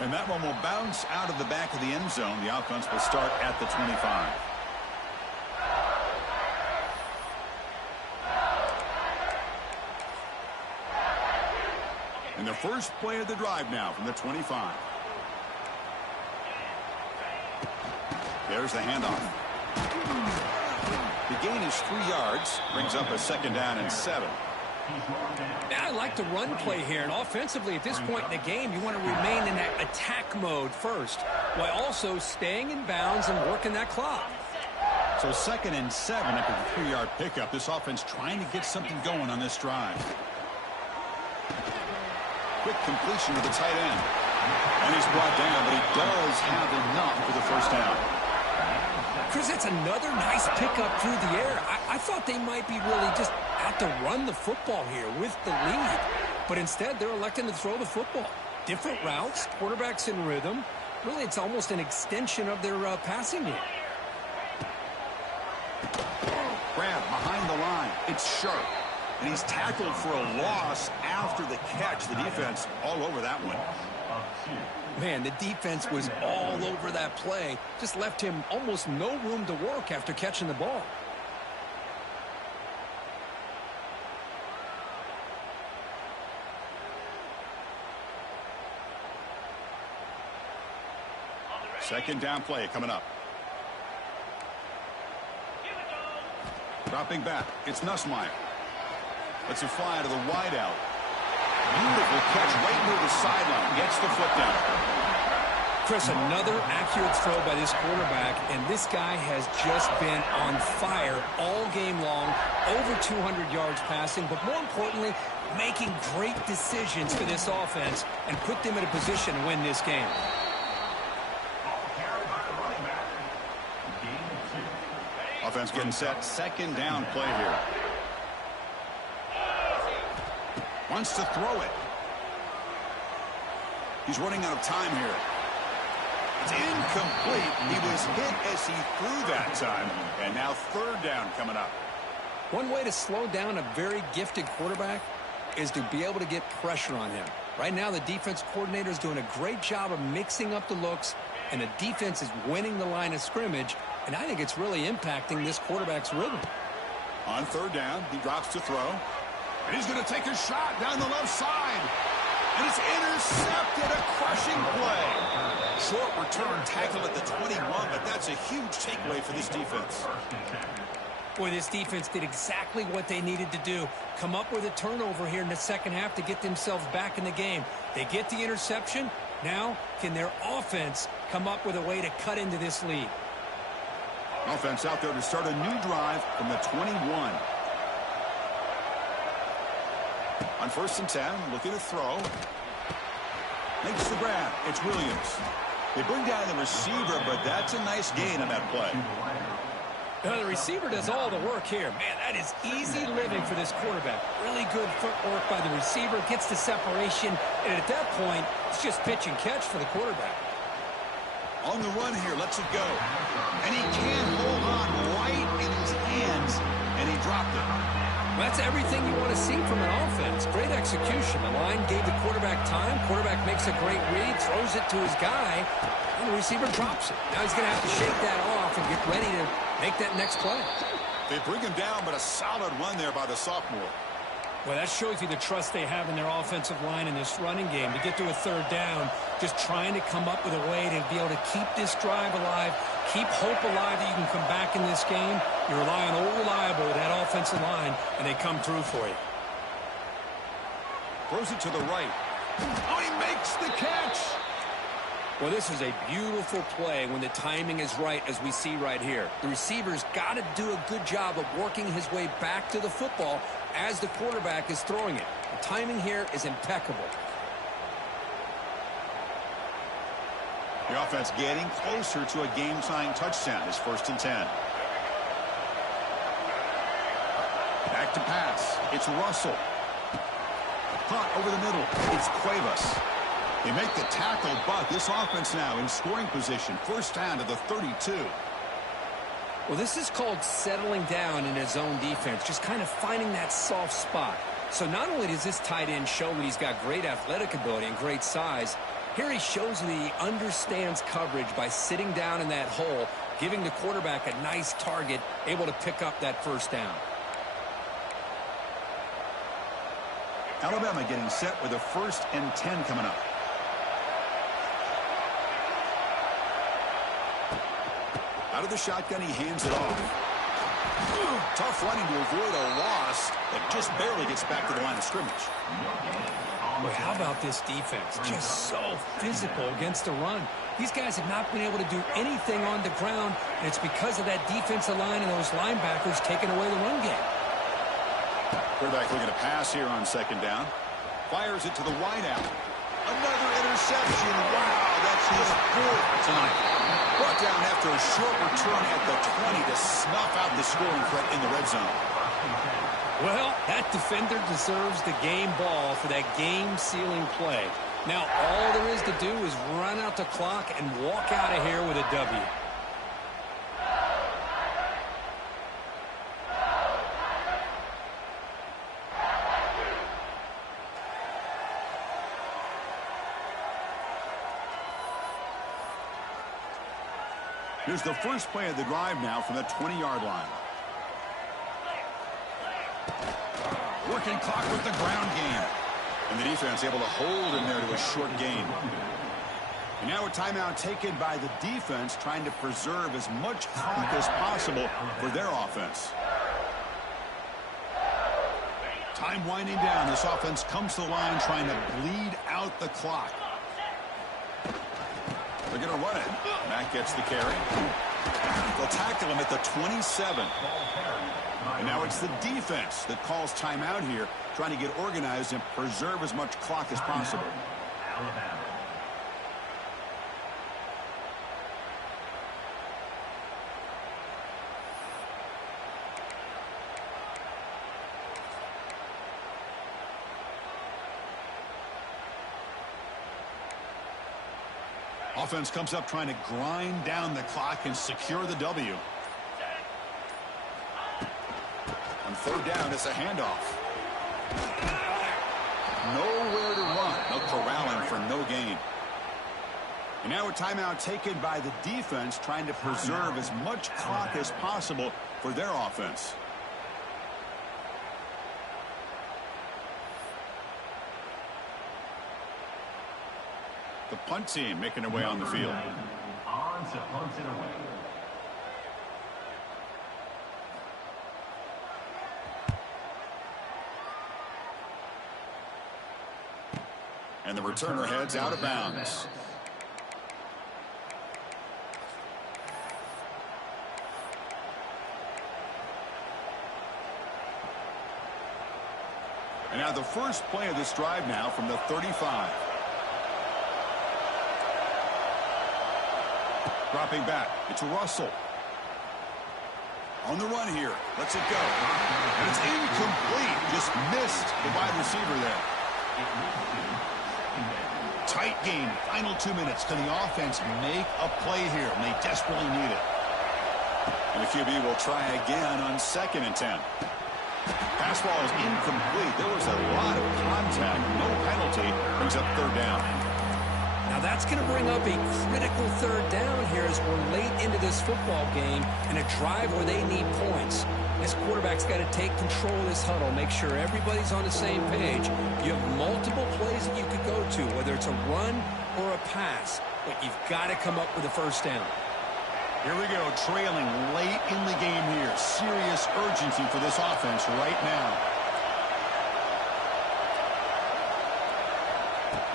And that one will bounce out of the back of the end zone. The offense will start at the 25. And the first play of the drive now from the 25. There's the handoff. The gain is 3 yards. Brings up a second down and 7. Yeah, I like the run play here. And offensively, at this point in the game, you want to remain in that attack mode first, while also staying in bounds and working that clock. So second and 7 after the 3-yard pickup. This offense trying to get something going on this drive. Quick completion to the tight end. And he's brought down, but he does have enough for the first down. Chris, that's another nice pickup through the air. I thought they might be really just out to run the football here with the lead. But instead, they're electing to throw the football. Different routes, quarterbacks in rhythm. Really, it's almost an extension of their passing game. Grab behind the line. It's sharp. And he's tackled for a loss after the catch. The defense all over that one. Man, the defense was all over that play. Just left him almost no room to work after catching the ball. Second down play coming up. Dropping back. It's Nussmeier. Let's it fly to the wideout. Beautiful catch right near the sideline. Gets the foot down. Chris, another accurate throw by this quarterback, and this guy has just been on fire all game long. Over 200 yards passing, but more importantly, making great decisions for this offense and put them in a position to win this game. Offense getting set. Second down play here. Wants to throw it. He's running out of time here. It's incomplete. He was hit as he threw that time. And now third down coming up. One way to slow down a very gifted quarterback is to be able to get pressure on him. Right now, the defense coordinator is doing a great job of mixing up the looks, and the defense is winning the line of scrimmage, and I think it's really impacting this quarterback's rhythm. On third down, he drops to throw. And he's going to take a shot down the left side. And it's intercepted, a crushing play. Short return tackle at the 21, but that's a huge takeaway for this defense. Boy, this defense did exactly what they needed to do. Come up with a turnover here in the second half to get themselves back in the game. They get the interception. Now, can their offense come up with a way to cut into this lead? Offense out there to start a new drive from the 21. On first and 10, looking to throw. Makes the grab. It's Williams. They bring down the receiver, but that's a nice gain on that play. The receiver does all the work here. Man, that is easy living for this quarterback. Really good footwork by the receiver. Gets the separation. And at that point, it's just pitch and catch for the quarterback. On the run here, lets it go. And he can't hold on right in his hands. And he dropped it. Well, that's everything you want to see from an offense. Great execution. The line gave the quarterback time. Quarterback makes a great read, throws it to his guy, and the receiver drops it. Now he's going to have to shake that off and get ready to make that next play. They bring him down, but a solid run there by the sophomore. Well, that shows you the trust they have in their offensive line in this running game to get to a third down, just trying to come up with a way to be able to keep this drive alive, keep hope alive that you can come back in this game. You rely on old reliable, that offensive line, and they come through for you. Throws it to the right. Oh, he makes the catch. Well, this is a beautiful play when the timing is right, as we see right here. The receiver's got to do a good job of working his way back to the football as the quarterback is throwing it. The timing here is impeccable. The offense getting closer to a game-tying touchdown. It's 1st and 10. Back to pass. It's Russell. Caught over the middle. It's Cuevas. They make the tackle, but this offense now in scoring position. 1st down to the 32. Well, this is called settling down in his own defense, just kind of finding that soft spot. So not only does this tight end show that he's got great athletic ability and great size, here he shows that he understands coverage by sitting down in that hole, giving the quarterback a nice target, able to pick up that 1st down. Alabama getting set with a 1st and 10 coming up. Out of the shotgun, he hands it off. Tough running to avoid a loss, but just barely gets back to the line of scrimmage. But how about this defense? Just so physical against the run. These guys have not been able to do anything on the ground, and it's because of that defensive line and those linebackers taking away the run game. Quarterback looking to pass here on 2nd down. Fires it to the wideout. Another interception. Wow, that's his 4th tonight. Brought down after a short return at the 20 to snuff out the scoring threat in the red zone. Well, that defender deserves the game ball for that game-sealing play. Now, all there is to do is run out the clock and walk out of here with a W. Here's the first play of the drive now from the 20-yard line. Working clock with the ground game. And the defense able to hold in there to a short gain. And now a timeout taken by the defense, trying to preserve as much clock as possible for their offense. Time winding down. This offense comes to the line trying to bleed out the clock. They're going to run it. Matt gets the carry. They'll tackle him at the 27. And now it's the defense that calls timeout here, trying to get organized and preserve as much clock as possible. Offense comes up trying to grind down the clock and secure the W. On 3rd down, it's a handoff. Nowhere to run. No corralling for no gain. And now a timeout taken by the defense, trying to preserve as much clock as possible for their offense. The punt team making their way on the field. On to punt it away. And the returner heads out of bounds. And now the first play of this drive now from the 35. Dropping back, it's Russell. On the run here, lets it go. And it's incomplete, just missed the wide receiver there. Tight game, final 2 minutes. Can the offense make a play here? And they desperately need it. And the QB will try again on 2nd and 10. Pass ball is incomplete. There was a lot of contact, no penalty. Brings up 3rd down. Now Now that's going to bring up a critical third down here as we're late into this football game in a drive where they need points. This quarterback's got to take control of this huddle, make sure everybody's on the same page. You have multiple plays that you could go to, whether it's a run or a pass, but you've got to come up with a first down. Here we go, trailing late in the game here. Serious urgency for this offense right now.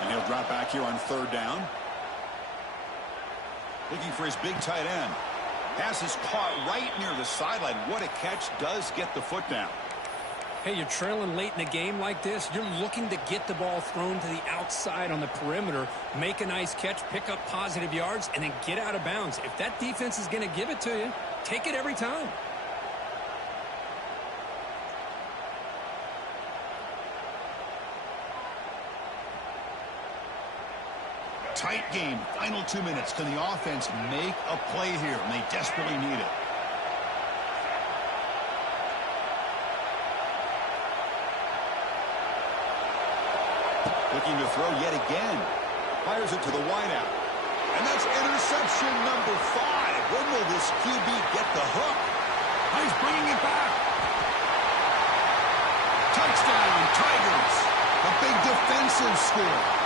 And he'll drop back here on third down. Looking for his big tight end. Pass is caught right near the sideline. What a catch. Does get the foot down. Hey, you're trailing late in a game like this. You're looking to get the ball thrown to the outside on the perimeter, make a nice catch, pick up positive yards, and then get out of bounds. If that defense is going to give it to you, take it every time. Tight game, final 2 minutes. Can the offense make a play here? And they desperately need it. Looking to throw yet again. Fires it to the wideout. And that's interception number 5. When will this QB get the hook? Oh, he's bringing it back. Touchdown, Tigers. A big defensive score.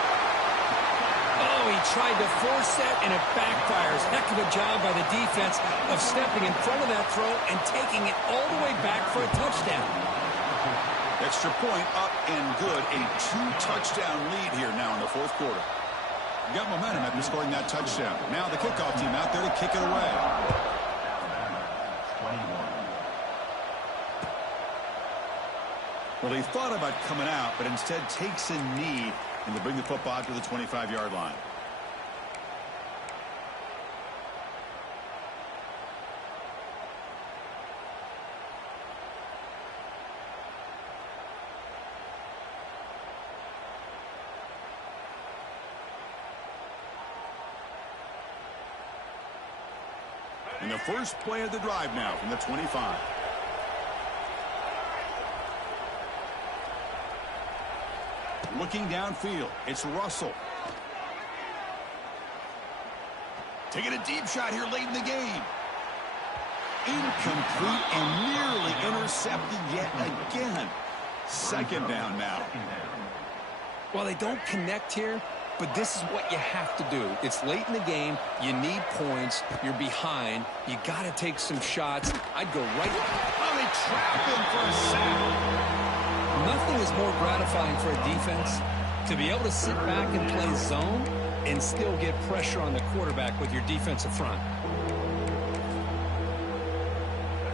Oh, he tried to force that, and it backfires. Heck of a job by the defense of stepping in front of that throw and taking it all the way back for a touchdown. Extra point up and good. A 2-touchdown lead here now in the fourth quarter. Got momentum after scoring that touchdown. Now the kickoff team out there to kick it away. Well, he thought about coming out, but instead takes a knee and to bring the football to the 25-yard line. And the first play of the drive now from the 25. Looking downfield, it's Russell. Taking a deep shot here late in the game. Incomplete and nearly intercepted yet again. Second down now. Well, they don't connect here, but this is what you have to do. It's late in the game. You need points. You're behind. You got to take some shots. I'd go right. Oh, they trap him for a sack. Nothing is more gratifying for a defense to be able to sit back and play zone and still get pressure on the quarterback with your defensive front.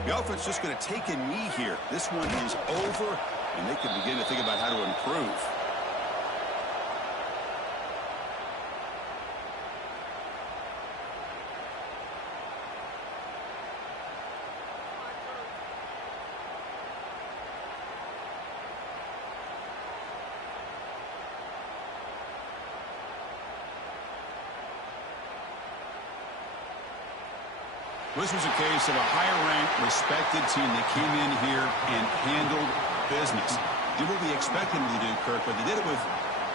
The offense just going to take a knee here. This one is over, and they can begin to think about how to improve. This was a case of a higher-ranked, respected team that came in here and handled business. Did what we expected them to do, Kirk, but they did it with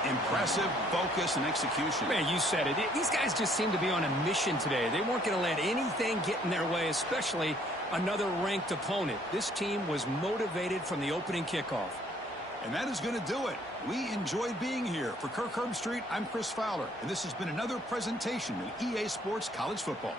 impressive focus and execution. Man, you said it. These guys just seem to be on a mission today. They weren't going to let anything get in their way, especially another ranked opponent. This team was motivated from the opening kickoff. And that is going to do it. We enjoyed being here. For Kirk Herbstreit, I'm Chris Fowler, and this has been another presentation of EA Sports College Football.